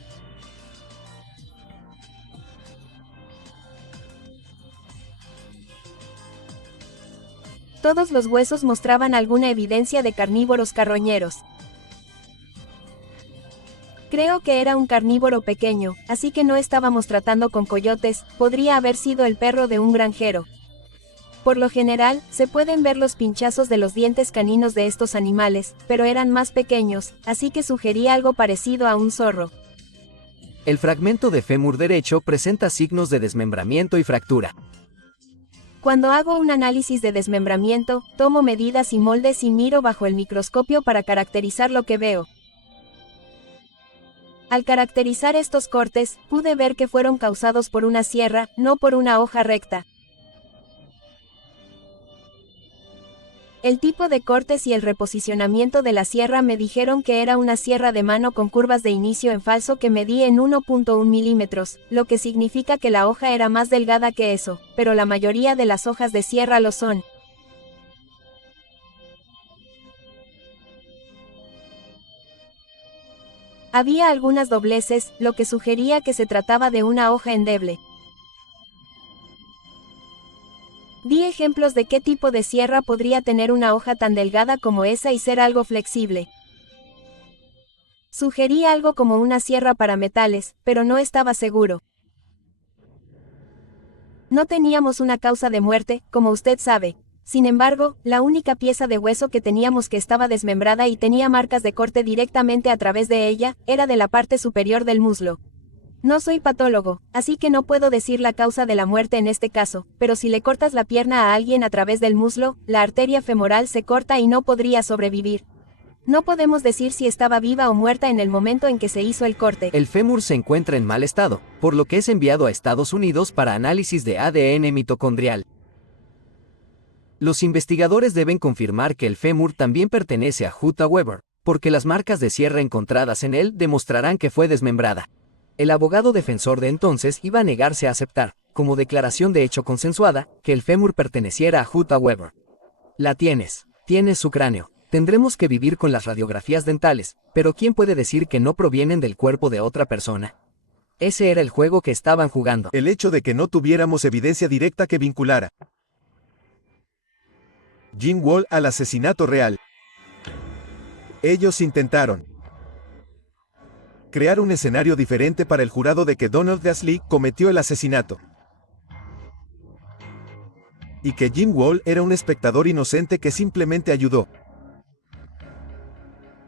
Todos los huesos mostraban alguna evidencia de carnívoros carroñeros. Creo que era un carnívoro pequeño, así que no estábamos tratando con coyotes, podría haber sido el perro de un granjero. Por lo general, se pueden ver los pinchazos de los dientes caninos de estos animales, pero eran más pequeños, así que sugería algo parecido a un zorro. El fragmento de fémur derecho presenta signos de desmembramiento y fractura. Cuando hago un análisis de desmembramiento, tomo medidas y moldes y miro bajo el microscopio para caracterizar lo que veo. Al caracterizar estos cortes, pude ver que fueron causados por una sierra, no por una hoja recta. El tipo de cortes y el reposicionamiento de la sierra me dijeron que era una sierra de mano con curvas de inicio en falso que medí en 1.1 milímetros, lo que significa que la hoja era más delgada que eso, pero la mayoría de las hojas de sierra lo son. Había algunas dobleces, lo que sugería que se trataba de una hoja endeble. Di ejemplos de qué tipo de sierra podría tener una hoja tan delgada como esa y ser algo flexible. Sugerí algo como una sierra para metales, pero no estaba seguro. No teníamos una causa de muerte, como usted sabe. Sin embargo, la única pieza de hueso que teníamos que estaba desmembrada y tenía marcas de corte directamente a través de ella, era de la parte superior del muslo. No soy patólogo, así que no puedo decir la causa de la muerte en este caso, pero si le cortas la pierna a alguien a través del muslo, la arteria femoral se corta y no podría sobrevivir. No podemos decir si estaba viva o muerta en el momento en que se hizo el corte. El fémur se encuentra en mal estado, por lo que es enviado a Estados Unidos para análisis de ADN mitocondrial. Los investigadores deben confirmar que el fémur también pertenece a Jutta Weber, porque las marcas de sierra encontradas en él demostrarán que fue desmembrada. El abogado defensor de entonces iba a negarse a aceptar, como declaración de hecho consensuada, que el fémur perteneciera a Jutta Weber. La tienes su cráneo. Tendremos que vivir con las radiografías dentales, pero ¿quién puede decir que no provienen del cuerpo de otra persona? Ese era el juego que estaban jugando. El hecho de que no tuviéramos evidencia directa que vinculara Jean Wall al asesinato real. Ellos intentaron crear un escenario diferente para el jurado de que Donald Gasley cometió el asesinato. Y que Jean Wall era un espectador inocente que simplemente ayudó.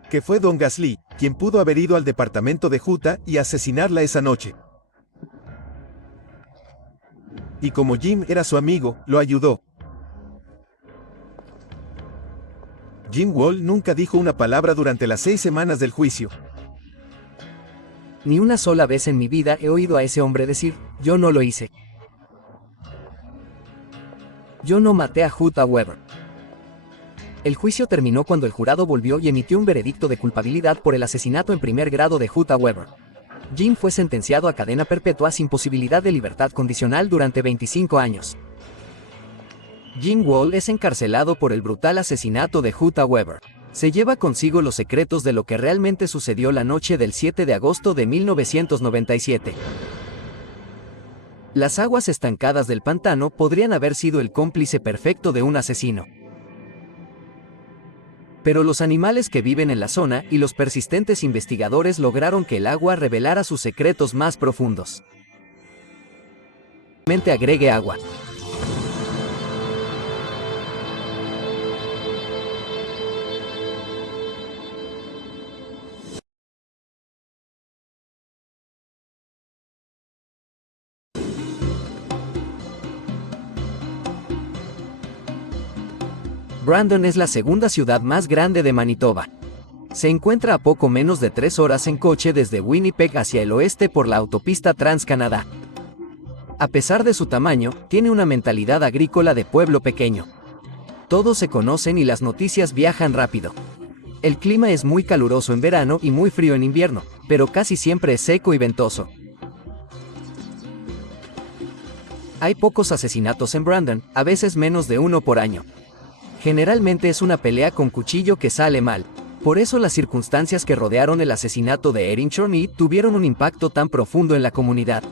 Que fue Don Gasley, quien pudo haber ido al departamento de Jutta y asesinarla esa noche. Y como Jim era su amigo, lo ayudó. Jean Wall nunca dijo una palabra durante las 6 semanas del juicio. Ni una sola vez en mi vida he oído a ese hombre decir, yo no lo hice. Yo no maté a Jutta Weber. El juicio terminó cuando el jurado volvió y emitió un veredicto de culpabilidad por el asesinato en primer grado de Jutta Weber. Jim fue sentenciado a cadena perpetua sin posibilidad de libertad condicional durante 25 años. Jean Wall es encarcelado por el brutal asesinato de Jutta Weber. Se lleva consigo los secretos de lo que realmente sucedió la noche del 7 de agosto de 1997. Las aguas estancadas del pantano podrían haber sido el cómplice perfecto de un asesino. Pero los animales que viven en la zona y los persistentes investigadores lograron que el agua revelara sus secretos más profundos. Agregue agua. Brandon es la segunda ciudad más grande de Manitoba. Se encuentra a poco menos de 3 horas en coche desde Winnipeg hacia el oeste por la autopista Trans-Canadá. A pesar de su tamaño, tiene una mentalidad agrícola de pueblo pequeño. Todos se conocen y las noticias viajan rápido. El clima es muy caluroso en verano y muy frío en invierno, pero casi siempre es seco y ventoso. Hay pocos asesinatos en Brandon, a veces menos de uno por año. Generalmente es una pelea con cuchillo que sale mal. Por eso las circunstancias que rodearon el asesinato de Erin Chorney tuvieron un impacto tan profundo en la comunidad.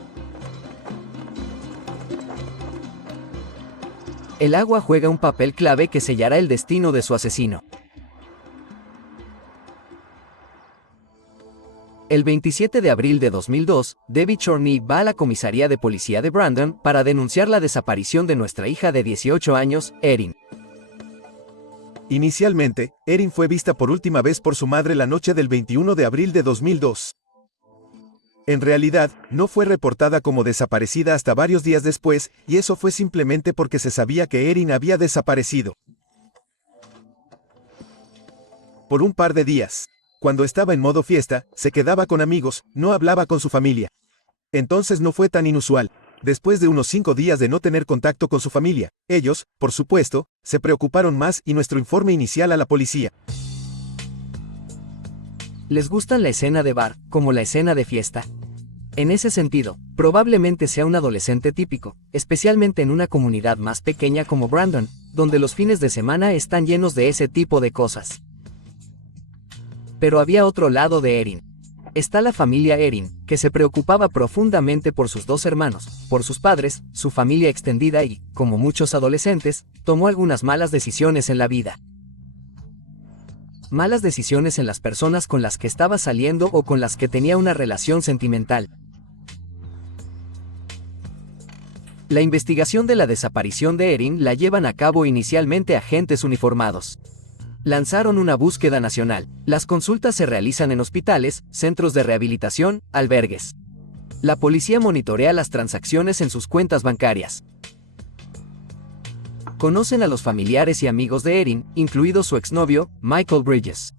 El agua juega un papel clave que sellará el destino de su asesino. El 27 de abril de 2002, Debbie Chorney va a la comisaría de policía de Brandon para denunciar la desaparición de nuestra hija de 18 años, Erin. Inicialmente, Erin fue vista por última vez por su madre la noche del 21 de abril de 2002. En realidad, no fue reportada como desaparecida hasta varios días después, y eso fue simplemente porque se sabía que Erin había desaparecido. Por un par de días. Cuando estaba en modo fiesta, se quedaba con amigos, no hablaba con su familia. Entonces no fue tan inusual. Después de unos 5 días de no tener contacto con su familia, ellos, por supuesto, se preocuparon más y nuestro informe inicial a la policía. ¿Les gusta la escena de bar, como la escena de fiesta? En ese sentido, probablemente sea un adolescente típico, especialmente en una comunidad más pequeña como Brandon, donde los fines de semana están llenos de ese tipo de cosas. Pero había otro lado de Erin. Está la familia Erin, que se preocupaba profundamente por sus 2 hermanos, por sus padres, su familia extendida y, como muchos adolescentes, tomó algunas malas decisiones en la vida. Malas decisiones en las personas con las que estaba saliendo o con las que tenía una relación sentimental. La investigación de la desaparición de Erin la llevan a cabo inicialmente agentes uniformados. Lanzaron una búsqueda nacional. Las consultas se realizan en hospitales, centros de rehabilitación, albergues. La policía monitorea las transacciones en sus cuentas bancarias. Conocen a los familiares y amigos de Erin, incluido su exnovio, Michael Bridges.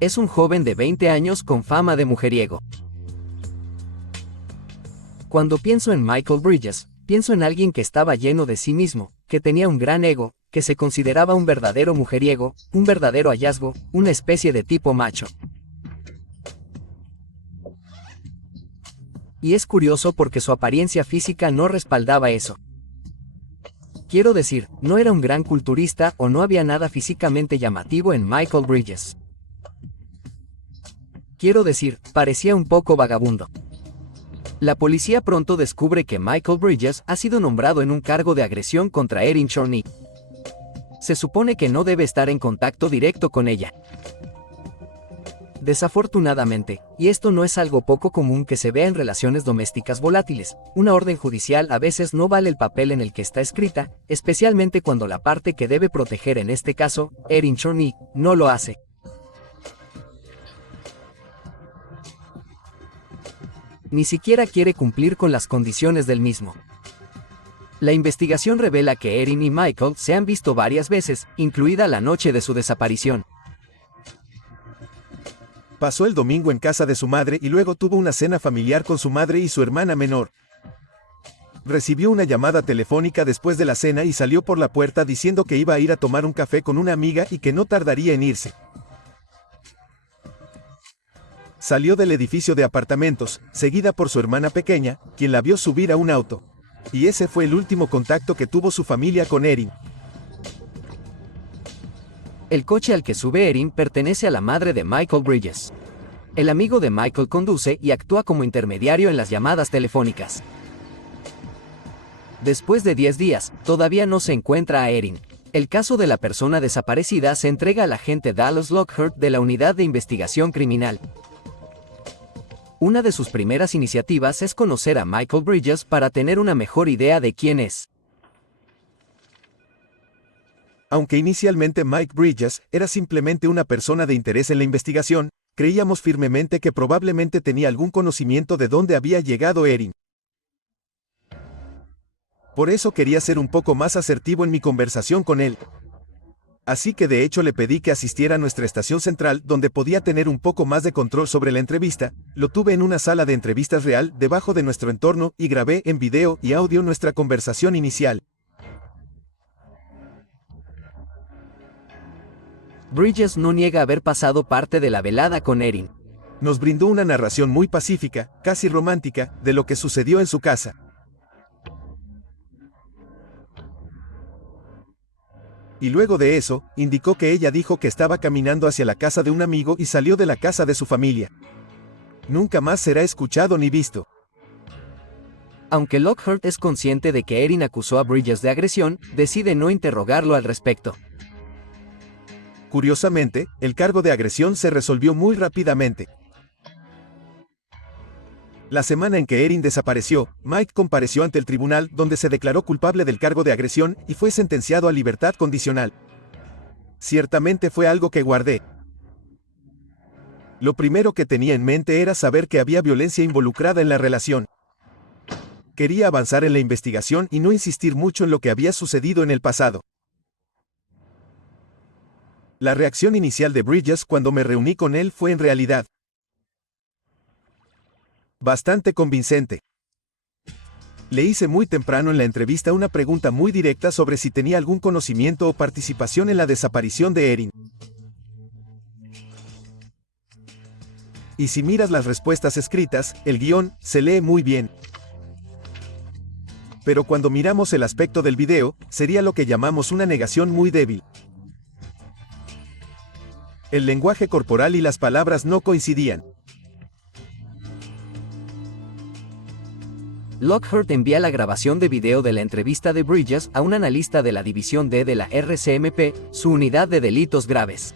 Es un joven de 20 años con fama de mujeriego. Cuando pienso en Michael Bridges, pienso en alguien que estaba lleno de sí mismo, que tenía un gran ego, que se consideraba un verdadero mujeriego, un verdadero hallazgo, una especie de tipo macho. Y es curioso porque su apariencia física no respaldaba eso. Quiero decir, no era un gran culturista o no había nada físicamente llamativo en Michael Bridges. Quiero decir, parecía un poco vagabundo. La policía pronto descubre que Michael Bridges ha sido nombrado en un cargo de agresión contra Erin Chorney. Se supone que no debe estar en contacto directo con ella. Desafortunadamente, y esto no es algo poco común que se vea en relaciones domésticas volátiles, una orden judicial a veces no vale el papel en el que está escrita, especialmente cuando la parte que debe proteger en este caso, Erin Chorney, no lo hace. Ni siquiera quiere cumplir con las condiciones del mismo. La investigación revela que Erin y Michael se han visto varias veces, incluida la noche de su desaparición. Pasó el domingo en casa de su madre y luego tuvo una cena familiar con su madre y su hermana menor. Recibió una llamada telefónica después de la cena y salió por la puerta diciendo que iba a ir a tomar un café con una amiga y que no tardaría en irse. Salió del edificio de apartamentos, seguida por su hermana pequeña, quien la vio subir a un auto. Y ese fue el último contacto que tuvo su familia con Erin. El coche al que sube Erin pertenece a la madre de Michael Bridges. El amigo de Michael conduce y actúa como intermediario en las llamadas telefónicas. Después de 10 días, todavía no se encuentra a Erin. El caso de la persona desaparecida se entrega al agente Dallas Lockhart de la Unidad de Investigación Criminal. Una de sus primeras iniciativas es conocer a Michael Bridges para tener una mejor idea de quién es. Aunque inicialmente Mike Bridges era simplemente una persona de interés en la investigación, creíamos firmemente que probablemente tenía algún conocimiento de dónde había llegado Erin. Por eso quería ser un poco más asertivo en mi conversación con él. Así que de hecho le pedí que asistiera a nuestra estación central donde podía tener un poco más de control sobre la entrevista. Lo tuve en una sala de entrevistas real debajo de nuestro entorno y grabé en video y audio nuestra conversación inicial. Bridges no niega haber pasado parte de la velada con Erin. Nos brindó una narración muy pacífica, casi romántica, de lo que sucedió en su casa. Y luego de eso, indicó que ella dijo que estaba caminando hacia la casa de un amigo y salió de la casa de su familia. Nunca más será escuchado ni visto. Aunque Lockhart es consciente de que Erin acusó a Bridges de agresión, decide no interrogarlo al respecto. Curiosamente, el cargo de agresión se resolvió muy rápidamente. La semana en que Erin desapareció, Mike compareció ante el tribunal donde se declaró culpable del cargo de agresión y fue sentenciado a libertad condicional. Ciertamente fue algo que guardé. Lo primero que tenía en mente era saber que había violencia involucrada en la relación. Quería avanzar en la investigación y no insistir mucho en lo que había sucedido en el pasado. La reacción inicial de Bridges cuando me reuní con él fue en realidad bastante convincente. Le hice muy temprano en la entrevista una pregunta muy directa sobre si tenía algún conocimiento o participación en la desaparición de Erin. Y si miras las respuestas escritas, el guión se lee muy bien. Pero cuando miramos el aspecto del video, sería lo que llamamos una negación muy débil. El lenguaje corporal y las palabras no coincidían. Lockhart envía la grabación de video de la entrevista de Bridges a un analista de la División D de la RCMP, su unidad de delitos graves.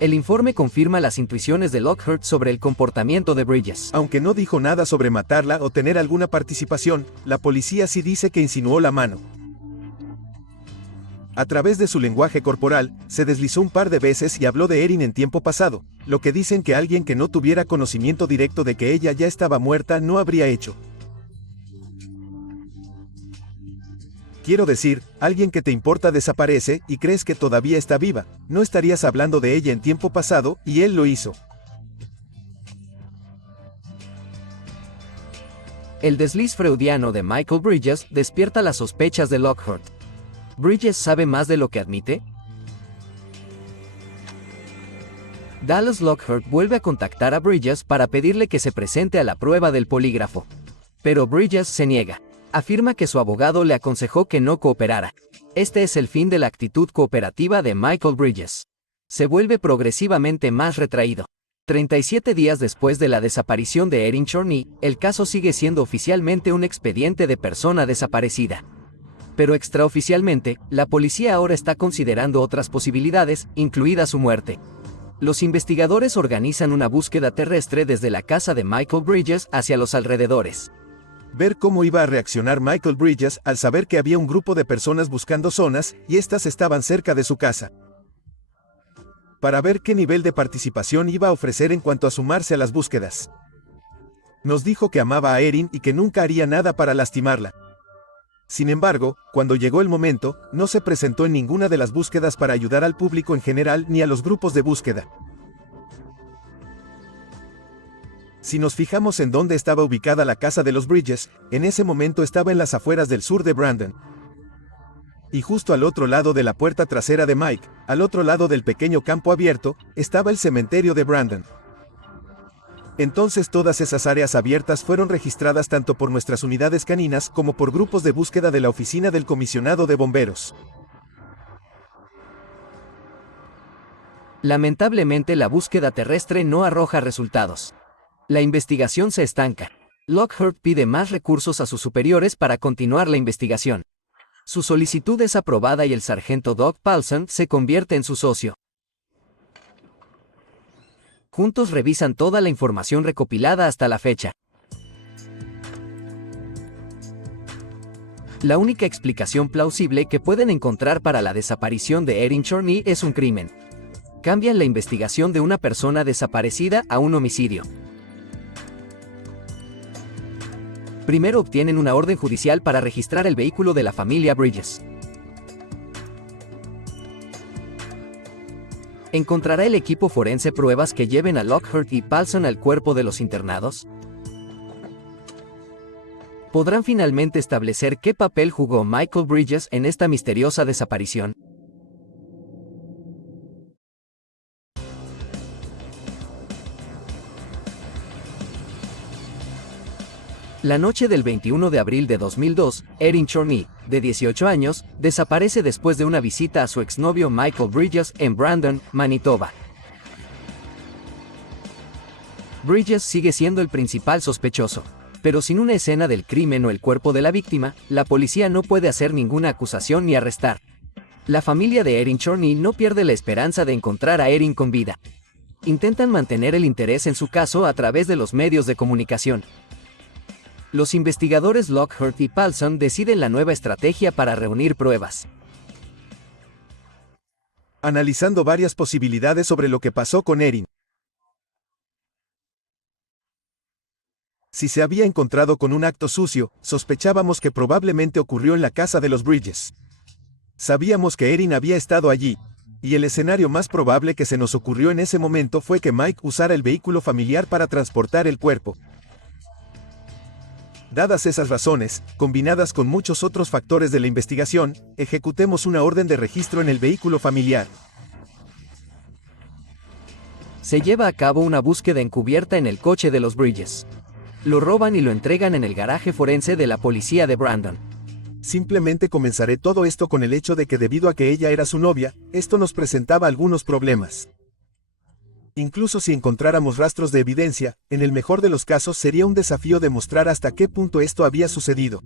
El informe confirma las intuiciones de Lockhart sobre el comportamiento de Bridges. Aunque no dijo nada sobre matarla o tener alguna participación, la policía sí dice que insinuó la mano. A través de su lenguaje corporal, se deslizó un par de veces y habló de Erin en tiempo pasado, lo que dicen que alguien que no tuviera conocimiento directo de que ella ya estaba muerta no habría hecho. Quiero decir, alguien que te importa desaparece y crees que todavía está viva, no estarías hablando de ella en tiempo pasado, y él lo hizo. El desliz freudiano de Michael Bridges despierta las sospechas de Lockhart. ¿Bridges sabe más de lo que admite? Dallas Lockhart vuelve a contactar a Bridges para pedirle que se presente a la prueba del polígrafo. Pero Bridges se niega. Afirma que su abogado le aconsejó que no cooperara. Este es el fin de la actitud cooperativa de Michael Bridges. Se vuelve progresivamente más retraído. 37 días después de la desaparición de Erin Chorney, el caso sigue siendo oficialmente un expediente de persona desaparecida. Pero extraoficialmente, la policía ahora está considerando otras posibilidades, incluida su muerte. Los investigadores organizan una búsqueda terrestre desde la casa de Michael Bridges hacia los alrededores. Ver cómo iba a reaccionar Michael Bridges al saber que había un grupo de personas buscando zonas y estas estaban cerca de su casa. Para ver qué nivel de participación iba a ofrecer en cuanto a sumarse a las búsquedas. Nos dijo que amaba a Erin y que nunca haría nada para lastimarla. Sin embargo, cuando llegó el momento, no se presentó en ninguna de las búsquedas para ayudar al público en general ni a los grupos de búsqueda. Si nos fijamos en dónde estaba ubicada la casa de los Bridges, en ese momento estaba en las afueras del sur de Brandon. Y justo al otro lado de la puerta trasera de Mike, al otro lado del pequeño campo abierto, estaba el cementerio de Brandon. Entonces todas esas áreas abiertas fueron registradas tanto por nuestras unidades caninas como por grupos de búsqueda de la oficina del comisionado de bomberos. Lamentablemente la búsqueda terrestre no arroja resultados. La investigación se estanca. Lockhart pide más recursos a sus superiores para continuar la investigación. Su solicitud es aprobada y el sargento Doug Paulson se convierte en su socio. Juntos revisan toda la información recopilada hasta la fecha. La única explicación plausible que pueden encontrar para la desaparición de Erin Chorney es un crimen. Cambian la investigación de una persona desaparecida a un homicidio. Primero obtienen una orden judicial para registrar el vehículo de la familia Bridges. ¿Encontrará el equipo forense pruebas que lleven a Lockhart y Paulson al cuerpo de los internados? ¿Podrán finalmente establecer qué papel jugó Michael Bridges en esta misteriosa desaparición? La noche del 21 de abril de 2002, Erin Chorney, de 18 años, desaparece después de una visita a su exnovio Michael Bridges en Brandon, Manitoba. Bridges sigue siendo el principal sospechoso, pero sin una escena del crimen o el cuerpo de la víctima, la policía no puede hacer ninguna acusación ni arrestar. La familia de Erin Chorney no pierde la esperanza de encontrar a Erin con vida. Intentan mantener el interés en su caso a través de los medios de comunicación. Los investigadores Lockhart y Paulson deciden la nueva estrategia para reunir pruebas. Analizando varias posibilidades sobre lo que pasó con Erin. Si se había encontrado con un acto sucio, sospechábamos que probablemente ocurrió en la casa de los Bridges. Sabíamos que Erin había estado allí, y el escenario más probable que se nos ocurrió en ese momento fue que Mike usara el vehículo familiar para transportar el cuerpo. Dadas esas razones, combinadas con muchos otros factores de la investigación, ejecutemos una orden de registro en el vehículo familiar. Se lleva a cabo una búsqueda encubierta en el coche de los Bridges. Lo roban y lo entregan en el garaje forense de la policía de Brandon. Simplemente comenzaré todo esto con el hecho de que debido a que ella era su novia, esto nos presentaba algunos problemas. Incluso si encontráramos rastros de evidencia, en el mejor de los casos sería un desafío demostrar hasta qué punto esto había sucedido.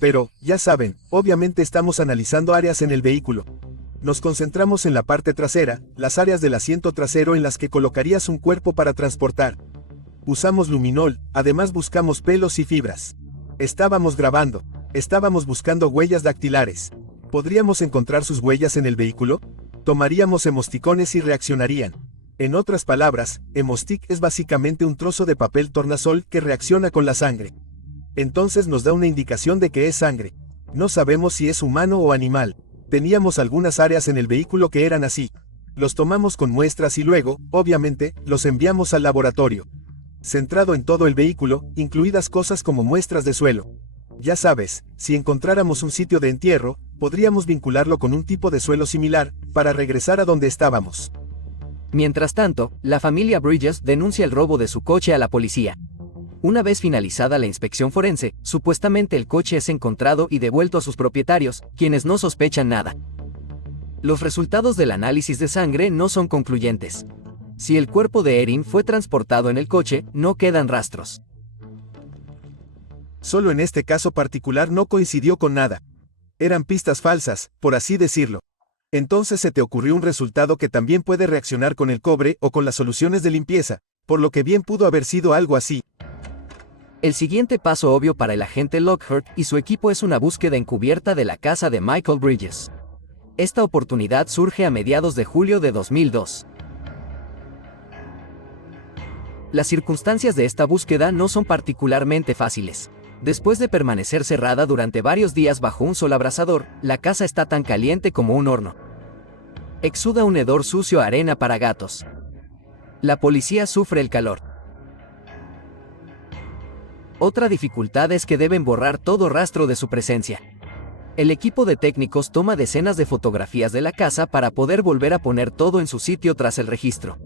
Pero, ya saben, obviamente estamos analizando áreas en el vehículo. Nos concentramos en la parte trasera, las áreas del asiento trasero en las que colocarías un cuerpo para transportar. Usamos luminol, además buscamos pelos y fibras. Estábamos grabando. Estábamos buscando huellas dactilares. ¿Podríamos encontrar sus huellas en el vehículo? Tomaríamos emoticones y reaccionarían. En otras palabras, emotic es básicamente un trozo de papel tornasol que reacciona con la sangre. Entonces nos da una indicación de que es sangre. No sabemos si es humano o animal. Teníamos algunas áreas en el vehículo que eran así. Los tomamos con muestras y luego, obviamente, los enviamos al laboratorio. Centrado en todo el vehículo, incluidas cosas como muestras de suelo. Ya sabes, si encontráramos un sitio de entierro, podríamos vincularlo con un tipo de suelo similar, para regresar a donde estábamos. Mientras tanto, la familia Bridges denuncia el robo de su coche a la policía. Una vez finalizada la inspección forense, supuestamente el coche es encontrado y devuelto a sus propietarios, quienes no sospechan nada. Los resultados del análisis de sangre no son concluyentes. Si el cuerpo de Erin fue transportado en el coche, no quedan rastros. Solo en este caso particular no coincidió con nada. Eran pistas falsas, por así decirlo. Entonces se te ocurrió un resultado que también puede reaccionar con el cobre o con las soluciones de limpieza, por lo que bien pudo haber sido algo así. El siguiente paso obvio para el agente Lockhart y su equipo es una búsqueda encubierta de la casa de Michael Bridges. Esta oportunidad surge a mediados de julio de 2002. Las circunstancias de esta búsqueda no son particularmente fáciles. Después de permanecer cerrada durante varios días bajo un sol abrasador, la casa está tan caliente como un horno. Exuda un hedor sucio a arena para gatos. La policía sufre el calor. Otra dificultad es que deben borrar todo rastro de su presencia. El equipo de técnicos toma decenas de fotografías de la casa para poder volver a poner todo en su sitio tras el registro.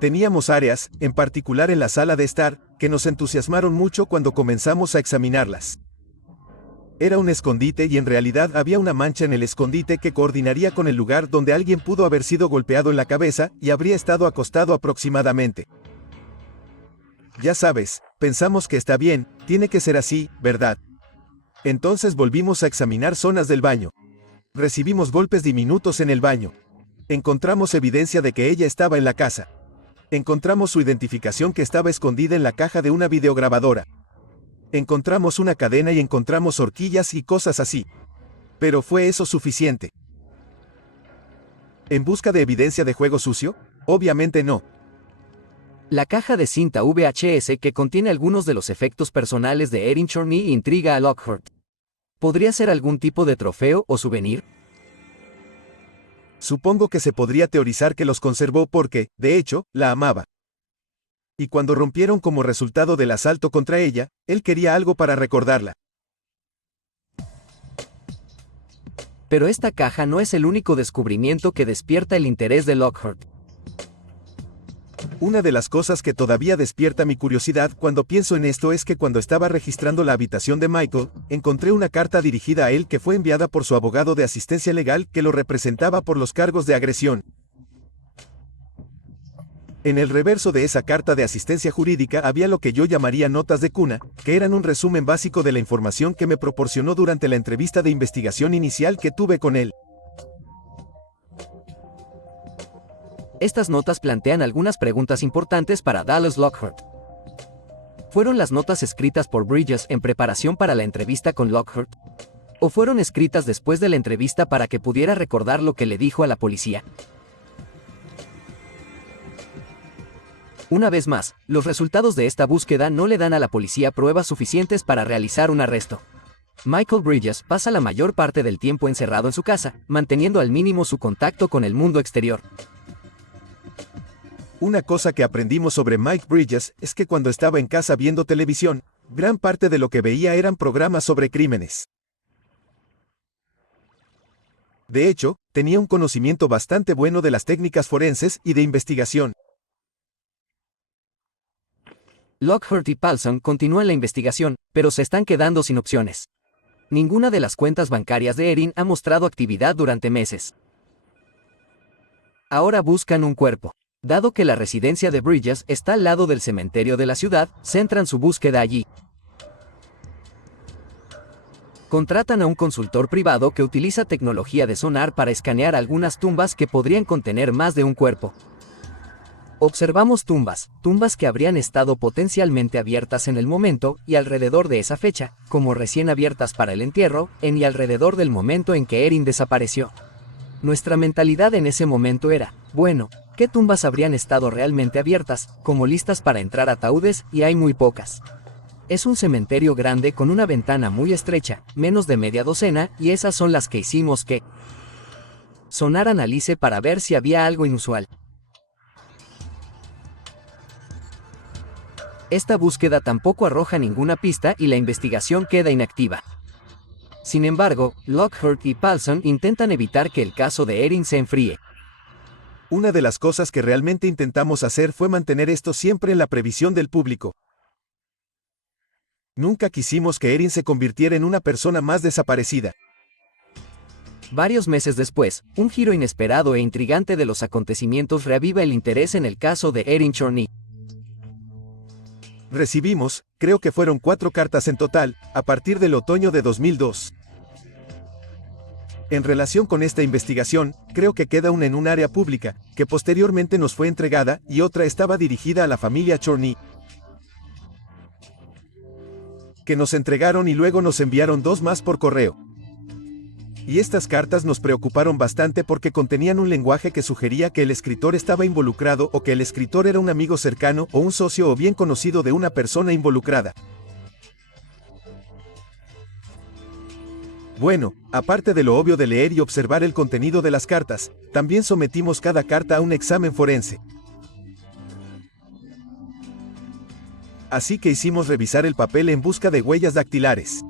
Teníamos áreas, en particular en la sala de estar, que nos entusiasmaron mucho cuando comenzamos a examinarlas. Era un escondite y en realidad había una mancha en el escondite que coordinaría con el lugar donde alguien pudo haber sido golpeado en la cabeza y habría estado acostado aproximadamente. Ya sabes, pensamos que está bien, tiene que ser así, ¿verdad? Entonces volvimos a examinar zonas del baño. Recibimos golpes diminutos en el baño. Encontramos evidencia de que ella estaba en la casa. Encontramos su identificación que estaba escondida en la caja de una videograbadora. Encontramos una cadena y encontramos horquillas y cosas así. Pero ¿fue eso suficiente? ¿En busca de evidencia de juego sucio? Obviamente no. La caja de cinta VHS que contiene algunos de los efectos personales de Erin Chorney intriga a Lockhart. ¿Podría ser algún tipo de trofeo o souvenir? Supongo que se podría teorizar que los conservó porque, de hecho, la amaba. Y cuando rompieron como resultado del asalto contra ella, él quería algo para recordarla. Pero esta caja no es el único descubrimiento que despierta el interés de Lockhart. Una de las cosas que todavía despierta mi curiosidad cuando pienso en esto es que cuando estaba registrando la habitación de Michael, encontré una carta dirigida a él que fue enviada por su abogado de asistencia legal que lo representaba por los cargos de agresión. En el reverso de esa carta de asistencia jurídica había lo que yo llamaría notas de cuna, que eran un resumen básico de la información que me proporcionó durante la entrevista de investigación inicial que tuve con él. Estas notas plantean algunas preguntas importantes para Dallas Lockhart. ¿Fueron las notas escritas por Bridges en preparación para la entrevista con Lockhart? ¿O fueron escritas después de la entrevista para que pudiera recordar lo que le dijo a la policía? Una vez más, los resultados de esta búsqueda no le dan a la policía pruebas suficientes para realizar un arresto. Michael Bridges pasa la mayor parte del tiempo encerrado en su casa, manteniendo al mínimo su contacto con el mundo exterior. Una cosa que aprendimos sobre Mike Bridges es que cuando estaba en casa viendo televisión, gran parte de lo que veía eran programas sobre crímenes. De hecho, tenía un conocimiento bastante bueno de las técnicas forenses y de investigación. Lockhart y Paulson continúan la investigación, pero se están quedando sin opciones. Ninguna de las cuentas bancarias de Erin ha mostrado actividad durante meses. Ahora buscan un cuerpo. Dado que la residencia de Bridges está al lado del cementerio de la ciudad, centran su búsqueda allí. Contratan a un consultor privado que utiliza tecnología de sonar para escanear algunas tumbas que podrían contener más de un cuerpo. Observamos tumbas que habrían estado potencialmente abiertas en el momento y alrededor de esa fecha, como recién abiertas para el entierro, en y alrededor del momento en que Erin desapareció. Nuestra mentalidad en ese momento era, bueno, ¿qué tumbas habrían estado realmente abiertas, como listas para entrar ataúdes, y hay muy pocas? Es un cementerio grande con una ventana muy estrecha, menos de media docena, y esas son las que hicimos que sonaran Alice para ver si había algo inusual. Esta búsqueda tampoco arroja ninguna pista y la investigación queda inactiva. Sin embargo, Lockhart y Paulson intentan evitar que el caso de Erin se enfríe. Una de las cosas que realmente intentamos hacer fue mantener esto siempre en la previsión del público. Nunca quisimos que Erin se convirtiera en una persona más desaparecida. Varios meses después, un giro inesperado e intrigante de los acontecimientos reaviva el interés en el caso de Erin Chorny. Recibimos, creo que fueron 4 cartas en total, a partir del otoño de 2002. En relación con esta investigación, creo que queda una en un área pública, que posteriormente nos fue entregada, y otra estaba dirigida a la familia Chorny, que nos entregaron y luego nos enviaron 2 más por correo. Y estas cartas nos preocuparon bastante porque contenían un lenguaje que sugería que el escritor estaba involucrado o que el escritor era un amigo cercano o un socio o bien conocido de una persona involucrada. Bueno, aparte de lo obvio de leer y observar el contenido de las cartas, también sometimos cada carta a un examen forense. Así que hicimos revisar el papel en busca de huellas dactilares.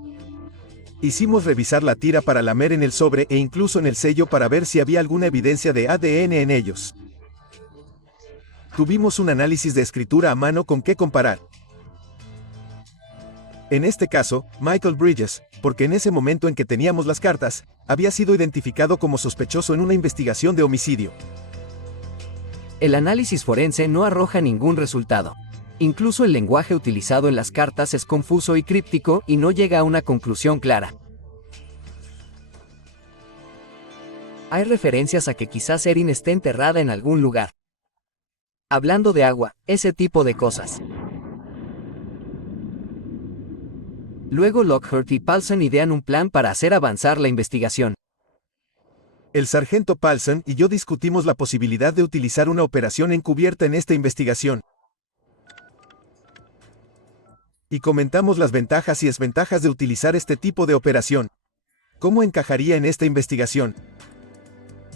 Hicimos revisar la tira para lamer en el sobre e incluso en el sello para ver si había alguna evidencia de ADN en ellos. Tuvimos un análisis de escritura a mano con qué comparar. En este caso, Michael Bridges, porque en ese momento en que teníamos las cartas, había sido identificado como sospechoso en una investigación de homicidio. El análisis forense no arroja ningún resultado. Incluso el lenguaje utilizado en las cartas es confuso y críptico y no llega a una conclusión clara. Hay referencias a que quizás Erin esté enterrada en algún lugar. Hablando de agua, ese tipo de cosas. Luego Lockhart y Paulson idean un plan para hacer avanzar la investigación. El sargento Paulson y yo discutimos la posibilidad de utilizar una operación encubierta en esta investigación. Y comentamos las ventajas y desventajas de utilizar este tipo de operación. ¿Cómo encajaría en esta investigación?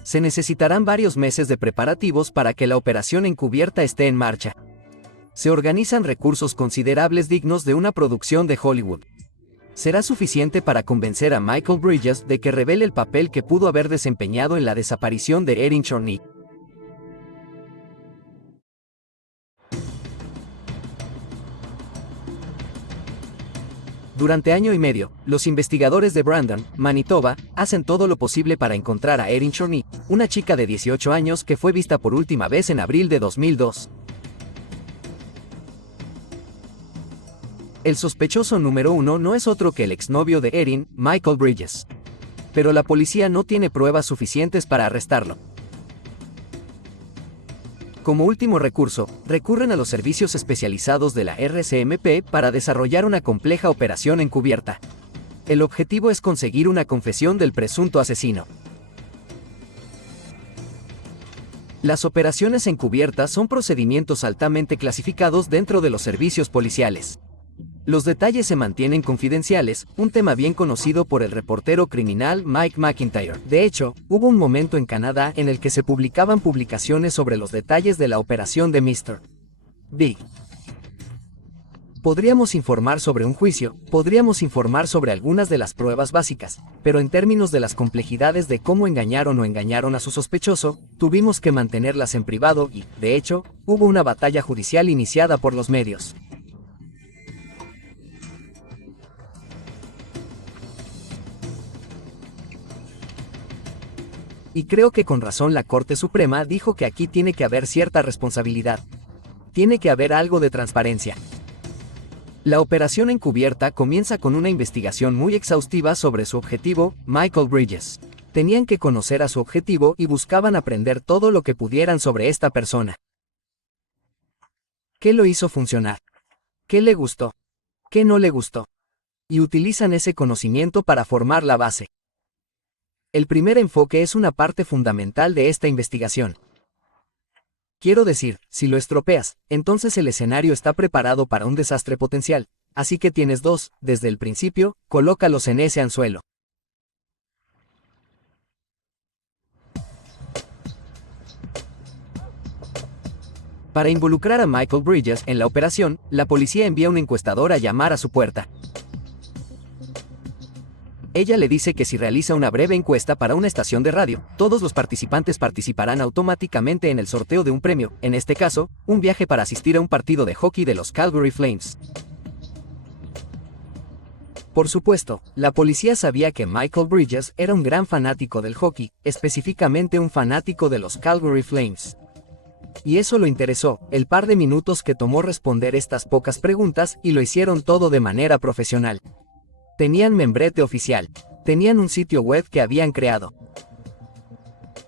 Se necesitarán varios meses de preparativos para que la operación encubierta esté en marcha. Se organizan recursos considerables dignos de una producción de Hollywood. ¿Será suficiente para convencer a Michael Bridges de que revele el papel que pudo haber desempeñado en la desaparición de Erin Chorney? Durante año y medio, los investigadores de Brandon, Manitoba, hacen todo lo posible para encontrar a Erin Chorney, una chica de 18 años que fue vista por última vez en abril de 2002. El sospechoso número 1 no es otro que el exnovio de Erin, Michael Bridges. Pero la policía no tiene pruebas suficientes para arrestarlo. Como último recurso, recurren a los servicios especializados de la RCMP para desarrollar una compleja operación encubierta. El objetivo es conseguir una confesión del presunto asesino. Las operaciones encubiertas son procedimientos altamente clasificados dentro de los servicios policiales. Los detalles se mantienen confidenciales, un tema bien conocido por el reportero criminal Mike McIntyre. De hecho, hubo un momento en Canadá en el que se publicaban publicaciones sobre los detalles de la operación de Mr. Big. Podríamos informar sobre un juicio, podríamos informar sobre algunas de las pruebas básicas, pero en términos de las complejidades de cómo engañaron o engañaron a su sospechoso, tuvimos que mantenerlas en privado y, de hecho, hubo una batalla judicial iniciada por los medios. Y creo que con razón la Corte Suprema dijo que aquí tiene que haber cierta responsabilidad. Tiene que haber algo de transparencia. La operación encubierta comienza con una investigación muy exhaustiva sobre su objetivo, Michael Bridges. Tenían que conocer a su objetivo y buscaban aprender todo lo que pudieran sobre esta persona. ¿Qué lo hizo funcionar? ¿Qué le gustó? ¿Qué no le gustó? Y utilizan ese conocimiento para formar la base. El primer enfoque es una parte fundamental de esta investigación. Quiero decir, si lo estropeas, entonces el escenario está preparado para un desastre potencial, así que tienes dos, desde el principio, colócalos en ese anzuelo. Para involucrar a Michael Bridges en la operación, la policía envía un encuestador a llamar a su puerta. Ella le dice que si realiza una breve encuesta para una estación de radio, todos los participantes participarán automáticamente en el sorteo de un premio, en este caso, un viaje para asistir a un partido de hockey de los Calgary Flames. Por supuesto, la policía sabía que Michael Bridges era un gran fanático del hockey, específicamente un fanático de los Calgary Flames. Y eso lo interesó, el par de minutos que tomó responder estas pocas preguntas, y lo hicieron todo de manera profesional. Tenían membrete oficial. Tenían un sitio web que habían creado.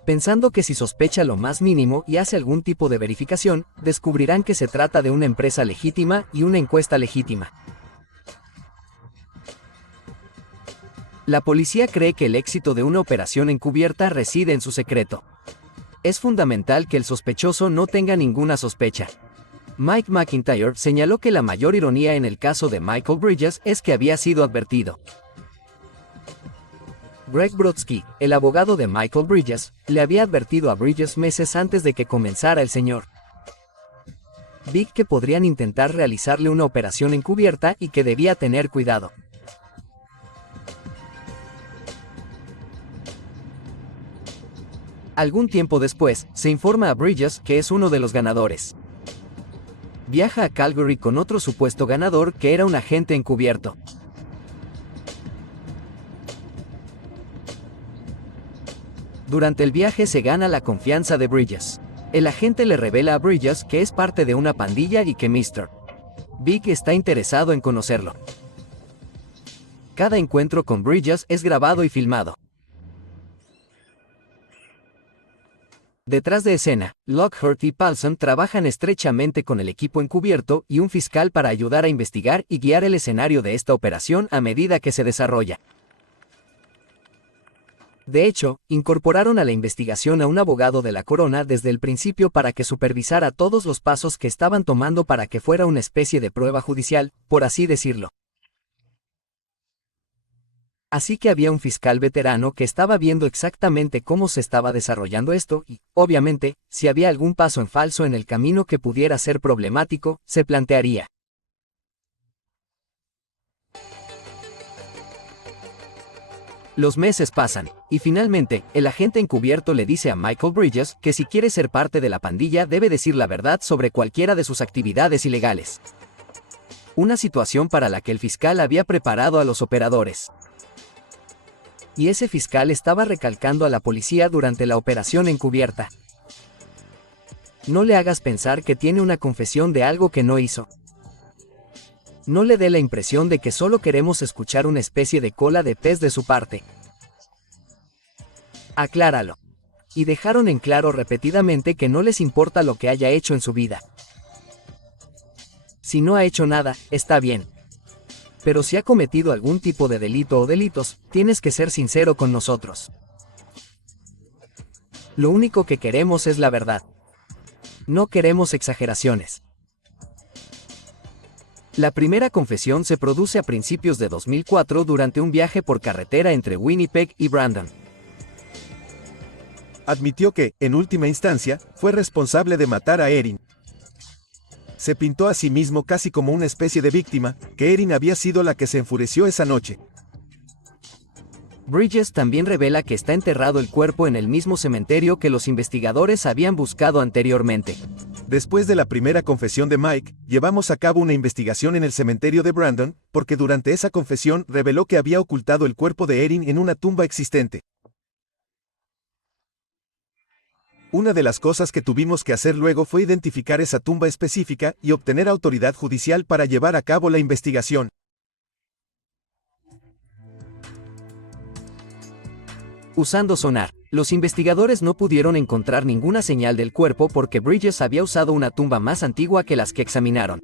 Pensando que si sospecha lo más mínimo y hace algún tipo de verificación, descubrirán que se trata de una empresa legítima y una encuesta legítima. La policía cree que el éxito de una operación encubierta reside en su secreto. Es fundamental que el sospechoso no tenga ninguna sospecha. Mike McIntyre señaló que la mayor ironía en el caso de Michael Bridges es que había sido advertido. Greg Brodsky, el abogado de Michael Bridges, le había advertido a Bridges meses antes de que comenzara el señor Big que podrían intentar realizarle una operación encubierta y que debía tener cuidado. Algún tiempo después, se informa a Bridges que es uno de los ganadores. Viaja a Calgary con otro supuesto ganador que era un agente encubierto. Durante el viaje se gana la confianza de Bridges. El agente le revela a Bridges que es parte de una pandilla y que Mr. Big está interesado en conocerlo. Cada encuentro con Bridges es grabado y filmado. Detrás de escena, Lockhart y Paulson trabajan estrechamente con el equipo encubierto y un fiscal para ayudar a investigar y guiar el escenario de esta operación a medida que se desarrolla. De hecho, incorporaron a la investigación a un abogado de la corona desde el principio para que supervisara todos los pasos que estaban tomando para que fuera una especie de prueba judicial, por así decirlo. Así que había un fiscal veterano que estaba viendo exactamente cómo se estaba desarrollando esto y, obviamente, si había algún paso en falso en el camino que pudiera ser problemático, se plantearía. Los meses pasan, y finalmente, el agente encubierto le dice a Michael Bridges que si quiere ser parte de la pandilla debe decir la verdad sobre cualquiera de sus actividades ilegales. Una situación para la que el fiscal había preparado a los operadores. Y ese fiscal estaba recalcando a la policía durante la operación encubierta. No le hagas pensar que tiene una confesión de algo que no hizo. No le dé la impresión de que solo queremos escuchar una especie de cola de pez de su parte. Acláralo. Y dejaron en claro repetidamente que no les importa lo que haya hecho en su vida. Si no ha hecho nada, está bien. Pero si ha cometido algún tipo de delito o delitos, tienes que ser sincero con nosotros. Lo único que queremos es la verdad. No queremos exageraciones. La primera confesión se produce a principios de 2004 durante un viaje por carretera entre Winnipeg y Brandon. Admitió que, en última instancia, fue responsable de matar a Erin. Se pintó a sí mismo casi como una especie de víctima, que Erin había sido la que se enfureció esa noche. Bridges también revela que está enterrado el cuerpo en el mismo cementerio que los investigadores habían buscado anteriormente. Después de la primera confesión de Mike, llevamos a cabo una investigación en el cementerio de Brandon, porque durante esa confesión reveló que había ocultado el cuerpo de Erin en una tumba existente. Una de las cosas que tuvimos que hacer luego fue identificar esa tumba específica y obtener autoridad judicial para llevar a cabo la investigación. Usando sonar, los investigadores no pudieron encontrar ninguna señal del cuerpo porque Bridges había usado una tumba más antigua que las que examinaron.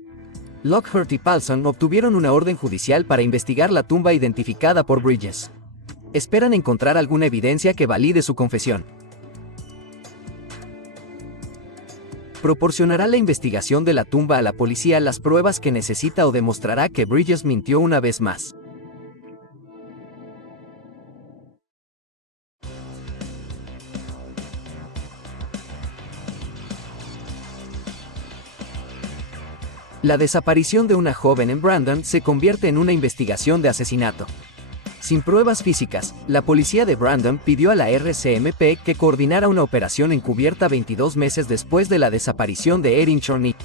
Lockhart y Paulson obtuvieron una orden judicial para investigar la tumba identificada por Bridges. Esperan encontrar alguna evidencia que valide su confesión. Proporcionará la investigación de la tumba a la policía las pruebas que necesita o demostrará que Bridges mintió una vez más. La desaparición de una joven en Brandon se convierte en una investigación de asesinato. Sin pruebas físicas, la policía de Brandon pidió a la RCMP que coordinara una operación encubierta 22 meses después de la desaparición de Erin Chorny.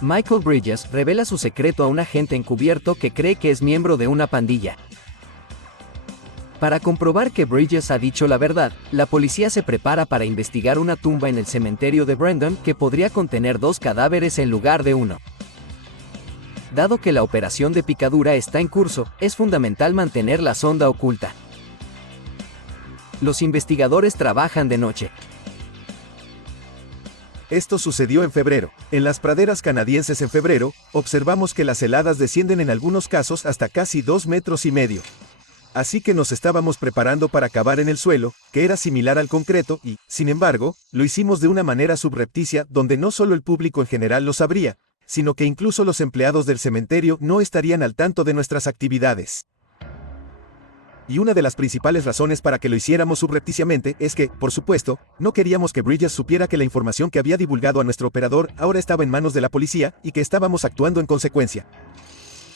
Michael Bridges revela su secreto a un agente encubierto que cree que es miembro de una pandilla. Para comprobar que Bridges ha dicho la verdad, la policía se prepara para investigar una tumba en el cementerio de Brandon que podría contener 2 cadáveres en lugar de uno. Dado que la operación de picadura está en curso, es fundamental mantener la sonda oculta. Los investigadores trabajan de noche. Esto sucedió en febrero. En las praderas canadienses en febrero, observamos que las heladas descienden en algunos casos hasta casi 2,5 metros. Así que nos estábamos preparando para cavar en el suelo, que era similar al concreto y, sin embargo, lo hicimos de una manera subrepticia donde no solo el público en general lo sabría, sino que incluso los empleados del cementerio no estarían al tanto de nuestras actividades. Y una de las principales razones para que lo hiciéramos subrepticiamente es que, por supuesto, no queríamos que Bridges supiera que la información que había divulgado a nuestro operador ahora estaba en manos de la policía y que estábamos actuando en consecuencia.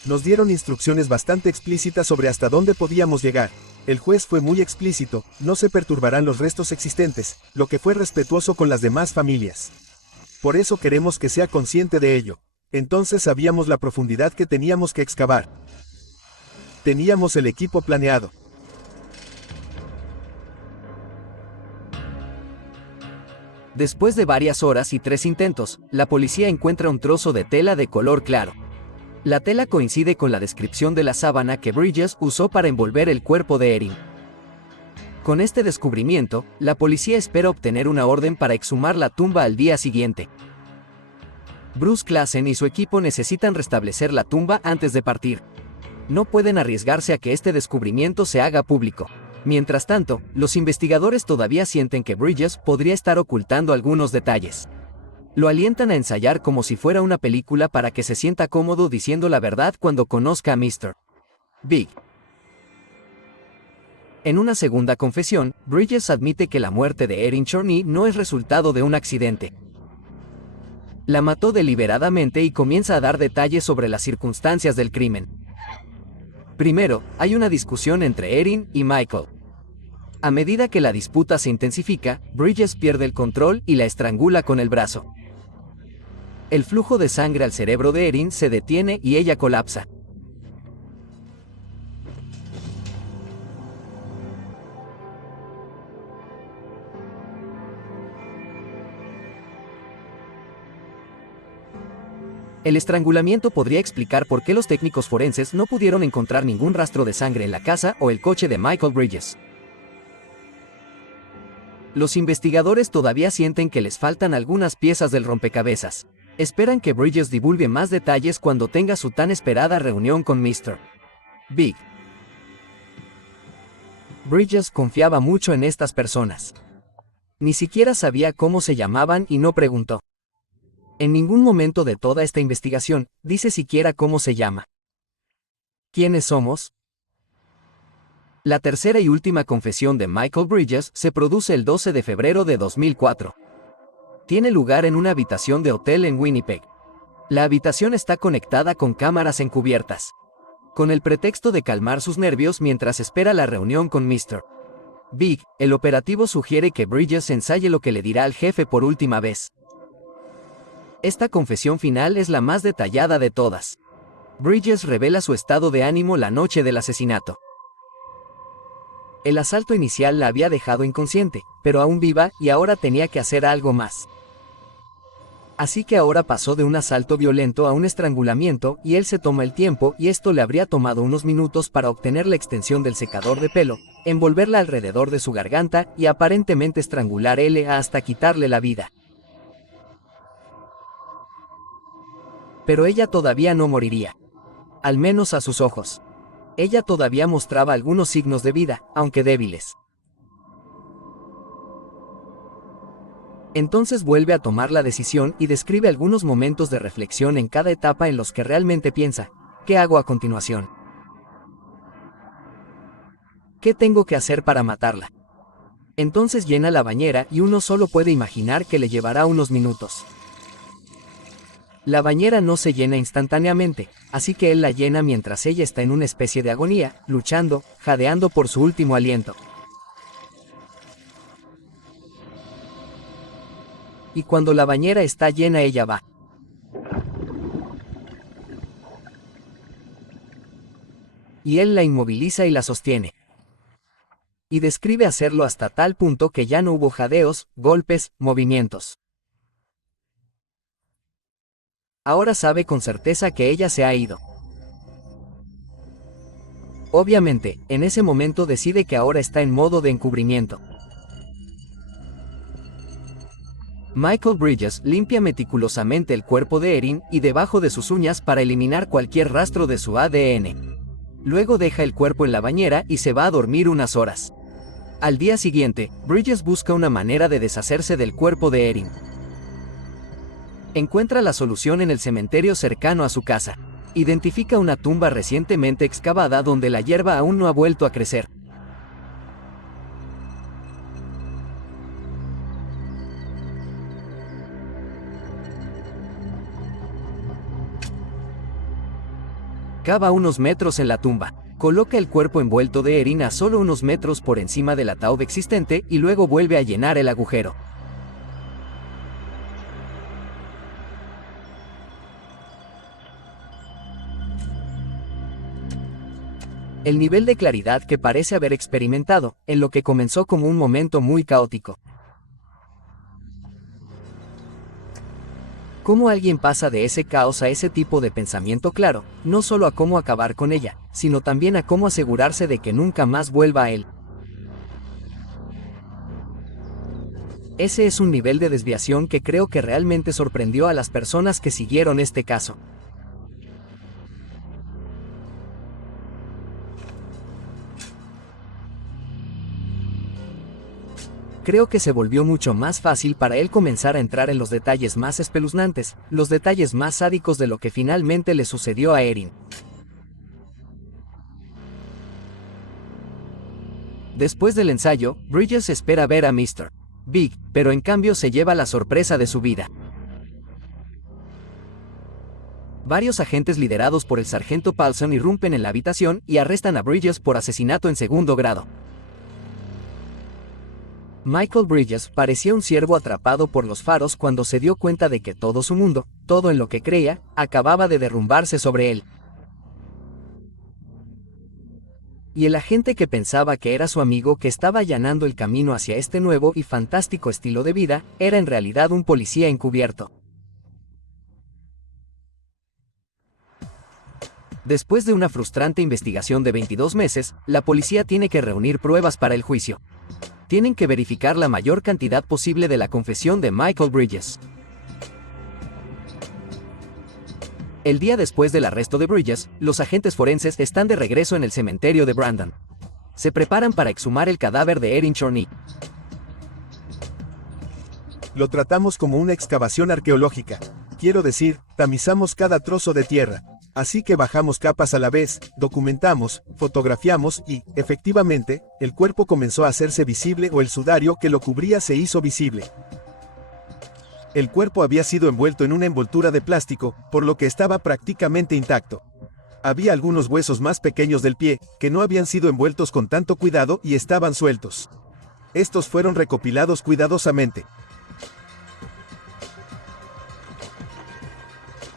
Nos dieron instrucciones bastante explícitas sobre hasta dónde podíamos llegar. El juez fue muy explícito, no se perturbarán los restos existentes, lo que fue respetuoso con las demás familias. Por eso queremos que sea consciente de ello. Entonces sabíamos la profundidad que teníamos que excavar. Teníamos el equipo planeado. Después de varias horas y 3 intentos, la policía encuentra un trozo de tela de color claro. La tela coincide con la descripción de la sábana que Bridges usó para envolver el cuerpo de Erin. Con este descubrimiento, la policía espera obtener una orden para exhumar la tumba al día siguiente. Bruce Classen y su equipo necesitan restablecer la tumba antes de partir. No pueden arriesgarse a que este descubrimiento se haga público. Mientras tanto, los investigadores todavía sienten que Bridges podría estar ocultando algunos detalles. Lo alientan a ensayar como si fuera una película para que se sienta cómodo diciendo la verdad cuando conozca a Mr. Big. En una segunda confesión, Bridges admite que la muerte de Erin Chorney no es resultado de un accidente. La mató deliberadamente y comienza a dar detalles sobre las circunstancias del crimen. Primero, hay una discusión entre Erin y Michael. A medida que la disputa se intensifica, Bridges pierde el control y la estrangula con el brazo. El flujo de sangre al cerebro de Erin se detiene y ella colapsa. El estrangulamiento podría explicar por qué los técnicos forenses no pudieron encontrar ningún rastro de sangre en la casa o el coche de Michael Bridges. Los investigadores todavía sienten que les faltan algunas piezas del rompecabezas. Esperan que Bridges divulgue más detalles cuando tenga su tan esperada reunión con Mr. Big. Bridges confiaba mucho en estas personas. Ni siquiera sabía cómo se llamaban y no preguntó. En ningún momento de toda esta investigación dice siquiera cómo se llama. ¿Quiénes somos? La tercera y última confesión de Michael Bridges se produce el 12 de febrero de 2004. Tiene lugar en una habitación de hotel en Winnipeg. La habitación está conectada con cámaras encubiertas. Con el pretexto de calmar sus nervios mientras espera la reunión con Mr. Big, el operativo sugiere que Bridges ensaye lo que le dirá al jefe por última vez. Esta confesión final es la más detallada de todas. Bridges revela su estado de ánimo la noche del asesinato. El asalto inicial la había dejado inconsciente, pero aún viva, y ahora tenía que hacer algo más. Así que ahora pasó de un asalto violento a un estrangulamiento, y él se toma el tiempo, y esto le habría tomado unos minutos para obtener la extensión del secador de pelo, envolverla alrededor de su garganta, y aparentemente estrangular hasta quitarle la vida. Pero ella todavía no moriría. Al menos a sus ojos. Ella todavía mostraba algunos signos de vida, aunque débiles. Entonces vuelve a tomar la decisión y describe algunos momentos de reflexión en cada etapa en los que realmente piensa, ¿qué hago a continuación? ¿Qué tengo que hacer para matarla? Entonces llena la bañera y uno solo puede imaginar que le llevará unos minutos. La bañera no se llena instantáneamente, así que él la llena mientras ella está en una especie de agonía, luchando, jadeando por su último aliento. Y cuando la bañera está llena ella va. Y él la inmoviliza y la sostiene. Y describe hacerlo hasta tal punto que ya no hubo jadeos, golpes, movimientos. Ahora sabe con certeza que ella se ha ido. Obviamente, en ese momento decide que ahora está en modo de encubrimiento. Michael Bridges limpia meticulosamente el cuerpo de Erin y debajo de sus uñas para eliminar cualquier rastro de su ADN. Luego deja el cuerpo en la bañera y se va a dormir unas horas. Al día siguiente, Bridges busca una manera de deshacerse del cuerpo de Erin. Encuentra la solución en el cementerio cercano a su casa. Identifica una tumba recientemente excavada donde la hierba aún no ha vuelto a crecer. Cava unos metros en la tumba. Coloca el cuerpo envuelto de Erin a solo unos metros por encima del ataúd existente y luego vuelve a llenar el agujero. El nivel de claridad que parece haber experimentado, en lo que comenzó como un momento muy caótico. ¿Cómo alguien pasa de ese caos a ese tipo de pensamiento claro, no solo a cómo acabar con ella, sino también a cómo asegurarse de que nunca más vuelva a él? Ese es un nivel de desviación que creo que realmente sorprendió a las personas que siguieron este caso. Creo que se volvió mucho más fácil para él comenzar a entrar en los detalles más espeluznantes, los detalles más sádicos de lo que finalmente le sucedió a Erin. Después del ensayo, Bridges espera ver a Mr. Big, pero en cambio se lleva la sorpresa de su vida. Varios agentes liderados por el sargento Paulson irrumpen en la habitación y arrestan a Bridges por asesinato en segundo grado. Michael Bridges parecía un ciervo atrapado por los faros cuando se dio cuenta de que todo su mundo, todo en lo que creía, acababa de derrumbarse sobre él. Y el agente que pensaba que era su amigo que estaba allanando el camino hacia este nuevo y fantástico estilo de vida, era en realidad un policía encubierto. Después de una frustrante investigación de 22 meses, la policía tiene que reunir pruebas para el juicio. Tienen que verificar la mayor cantidad posible de la confesión de Michael Bridges. El día después del arresto de Bridges, los agentes forenses están de regreso en el cementerio de Brandon. Se preparan para exhumar el cadáver de Erin Chorney. Lo tratamos como una excavación arqueológica. Quiero decir, tamizamos cada trozo de tierra. Así que bajamos capas a la vez, documentamos, fotografiamos y, efectivamente, el cuerpo comenzó a hacerse visible o el sudario que lo cubría se hizo visible. El cuerpo había sido envuelto en una envoltura de plástico, por lo que estaba prácticamente intacto. Había algunos huesos más pequeños del pie, que no habían sido envueltos con tanto cuidado y estaban sueltos. Estos fueron recopilados cuidadosamente.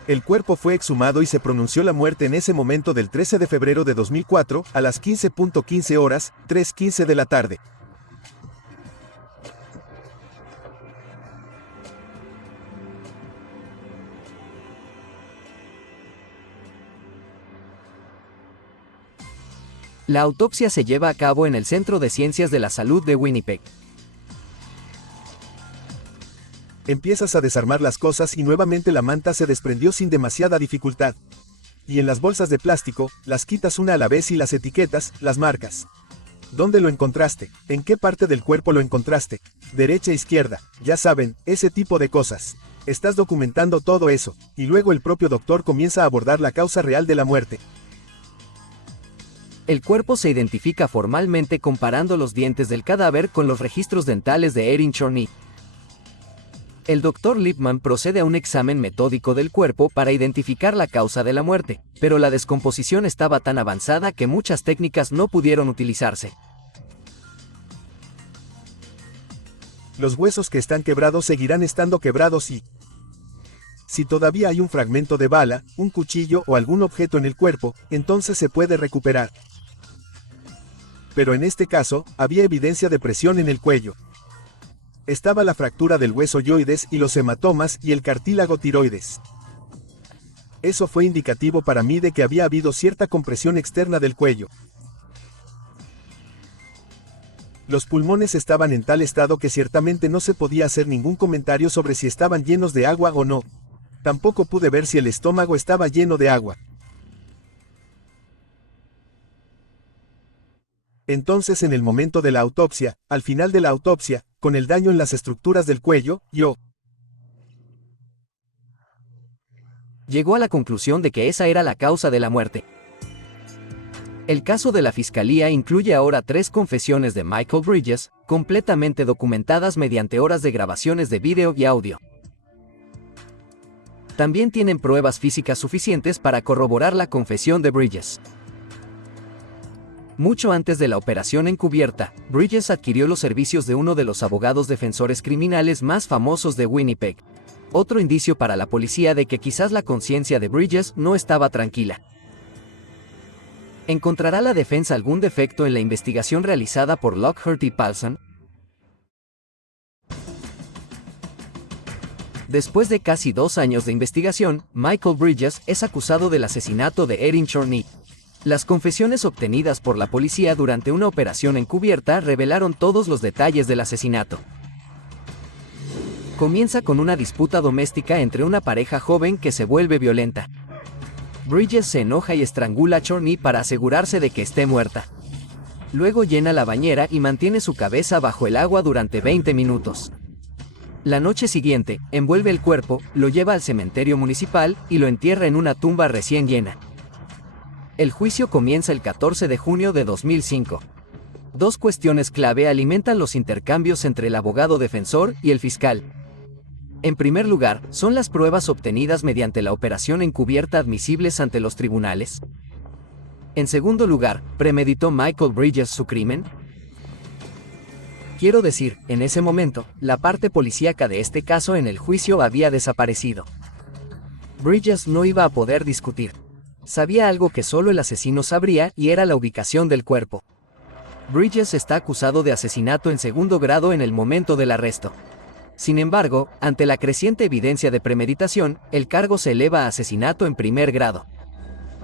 El cuerpo fue exhumado y se pronunció la muerte en ese momento del 13 de febrero de 2004, a las 15:15 horas, 3:15 de la tarde. La autopsia se lleva a cabo en el Centro de Ciencias de la Salud de Winnipeg. Empiezas a desarmar las cosas y nuevamente la manta se desprendió sin demasiada dificultad. Y en las bolsas de plástico, las quitas una a la vez y las etiquetas, las marcas. ¿Dónde lo encontraste? ¿En qué parte del cuerpo lo encontraste? Derecha, izquierda, ya saben, ese tipo de cosas. Estás documentando todo eso, y luego el propio doctor comienza a abordar la causa real de la muerte. El cuerpo se identifica formalmente comparando los dientes del cadáver con los registros dentales de Erin Chorney. El Dr. Lipman procede a un examen metódico del cuerpo para identificar la causa de la muerte, pero la descomposición estaba tan avanzada que muchas técnicas no pudieron utilizarse. Los huesos que están quebrados seguirán estando quebrados y... si todavía hay un fragmento de bala, un cuchillo o algún objeto en el cuerpo, entonces se puede recuperar. Pero en este caso, había evidencia de presión en el cuello. Estaba la fractura del hueso yoides y los hematomas y el cartílago tiroides. Eso fue indicativo para mí de que había habido cierta compresión externa del cuello. Los pulmones estaban en tal estado que ciertamente no se podía hacer ningún comentario sobre si estaban llenos de agua o no. Tampoco pude ver si el estómago estaba lleno de agua. Entonces en el momento de la autopsia, al final de la autopsia, con el daño en las estructuras del cuello, yo llegó a la conclusión de que esa era la causa de la muerte. El caso de la fiscalía incluye ahora 3 confesiones de Michael Bridges, completamente documentadas mediante horas de grabaciones de vídeo y audio. También tienen pruebas físicas suficientes para corroborar la confesión de Bridges. Mucho antes de la operación encubierta, Bridges adquirió los servicios de uno de los abogados defensores criminales más famosos de Winnipeg. Otro indicio para la policía de que quizás la conciencia de Bridges no estaba tranquila. ¿Encontrará la defensa algún defecto en la investigación realizada por Lockhart y Paulson? Después de casi 2 años de investigación, Michael Bridges es acusado del asesinato de Erin Chorney. Las confesiones obtenidas por la policía durante una operación encubierta revelaron todos los detalles del asesinato. Comienza con una disputa doméstica entre una pareja joven que se vuelve violenta. Bridges se enoja y estrangula a Chorney para asegurarse de que esté muerta. Luego llena la bañera y mantiene su cabeza bajo el agua durante 20 minutos. La noche siguiente, envuelve el cuerpo, lo lleva al cementerio municipal y lo entierra en una tumba recién llena. El juicio comienza el 14 de junio de 2005. Dos cuestiones clave alimentan los intercambios entre el abogado defensor y el fiscal. En primer lugar, ¿son las pruebas obtenidas mediante la operación encubierta admisibles ante los tribunales? En segundo lugar, ¿premeditó Michael Bridges su crimen? Quiero decir, en ese momento, la parte policíaca de este caso en el juicio había desaparecido. Bridges no iba a poder discutir. Sabía algo que solo el asesino sabría y era la ubicación del cuerpo. Bridges está acusado de asesinato en segundo grado en el momento del arresto. Sin embargo, ante la creciente evidencia de premeditación, el cargo se eleva a asesinato en primer grado.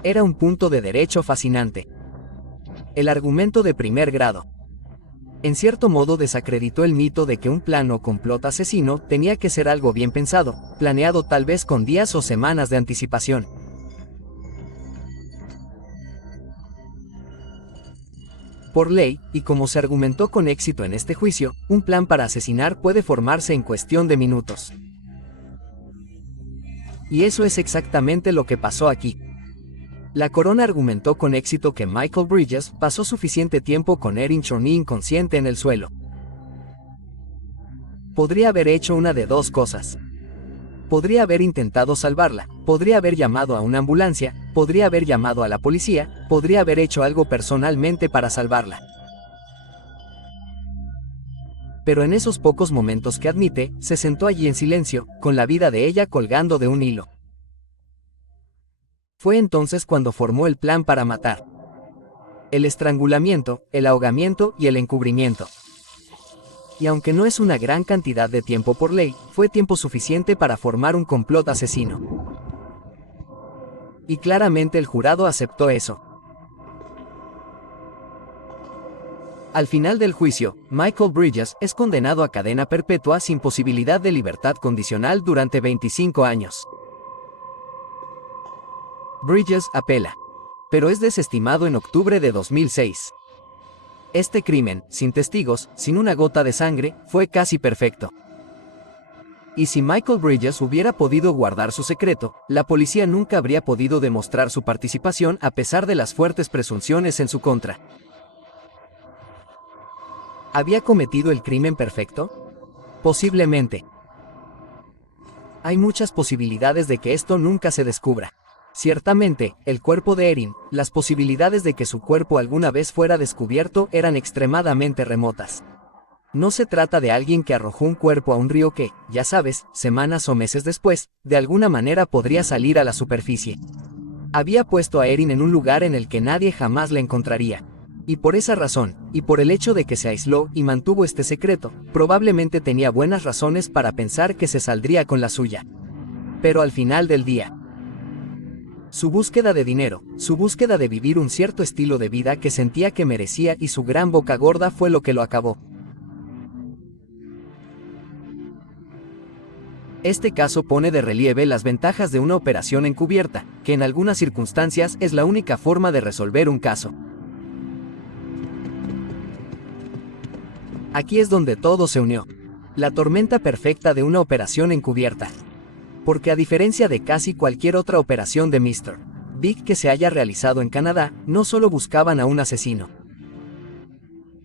Era un punto de derecho fascinante. El argumento de primer grado. En cierto modo desacreditó el mito de que un plan o complot asesino tenía que ser algo bien pensado, planeado tal vez con días o semanas de anticipación. Por ley, y como se argumentó con éxito en este juicio, un plan para asesinar puede formarse en cuestión de minutos. Y eso es exactamente lo que pasó aquí. La corona argumentó con éxito que Michael Bridges pasó suficiente tiempo con Erin Chorney inconsciente en el suelo. Podría haber hecho una de dos cosas. Podría haber intentado salvarla, podría haber llamado a una ambulancia, podría haber llamado a la policía, podría haber hecho algo personalmente para salvarla. Pero en esos pocos momentos que admite, se sentó allí en silencio, con la vida de ella colgando de un hilo. Fue entonces cuando formó el plan para matar. El estrangulamiento, el ahogamiento y el encubrimiento. Y aunque no es una gran cantidad de tiempo por ley, fue tiempo suficiente para formar un complot asesino. Y claramente el jurado aceptó eso. Al final del juicio, Michael Bridges es condenado a cadena perpetua sin posibilidad de libertad condicional durante 25 años. Bridges apela, pero es desestimado en octubre de 2006. Este crimen, sin testigos, sin una gota de sangre, fue casi perfecto. Y si Michael Bridges hubiera podido guardar su secreto, la policía nunca habría podido demostrar su participación a pesar de las fuertes presunciones en su contra. ¿Había cometido el crimen perfecto? Posiblemente. Hay muchas posibilidades de que esto nunca se descubra. Ciertamente, el cuerpo de Erin, las posibilidades de que su cuerpo alguna vez fuera descubierto eran extremadamente remotas. No se trata de alguien que arrojó un cuerpo a un río que, ya sabes, semanas o meses después, de alguna manera podría salir a la superficie. Había puesto a Erin en un lugar en el que nadie jamás la encontraría. Y por esa razón, y por el hecho de que se aisló y mantuvo este secreto, probablemente tenía buenas razones para pensar que se saldría con la suya. Pero al final del día, su búsqueda de dinero, su búsqueda de vivir un cierto estilo de vida que sentía que merecía y su gran boca gorda fue lo que lo acabó. Este caso pone de relieve las ventajas de una operación encubierta, que en algunas circunstancias es la única forma de resolver un caso. Aquí es donde todo se unió. La tormenta perfecta de una operación encubierta. Porque a diferencia de casi cualquier otra operación de Mr. Big que se haya realizado en Canadá, no solo buscaban a un asesino.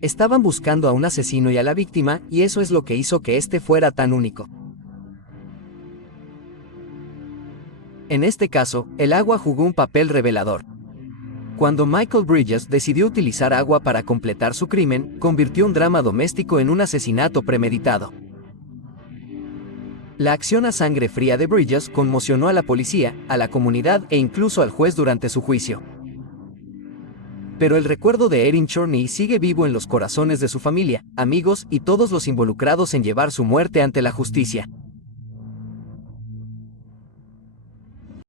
Estaban buscando a un asesino y a la víctima, y eso es lo que hizo que este fuera tan único. En este caso, el agua jugó un papel revelador. Cuando Michael Bridges decidió utilizar agua para completar su crimen, convirtió un drama doméstico en un asesinato premeditado. La acción a sangre fría de Bridges conmocionó a la policía, a la comunidad e incluso al juez durante su juicio. Pero el recuerdo de Erin Chorney sigue vivo en los corazones de su familia, amigos y todos los involucrados en llevar su muerte ante la justicia.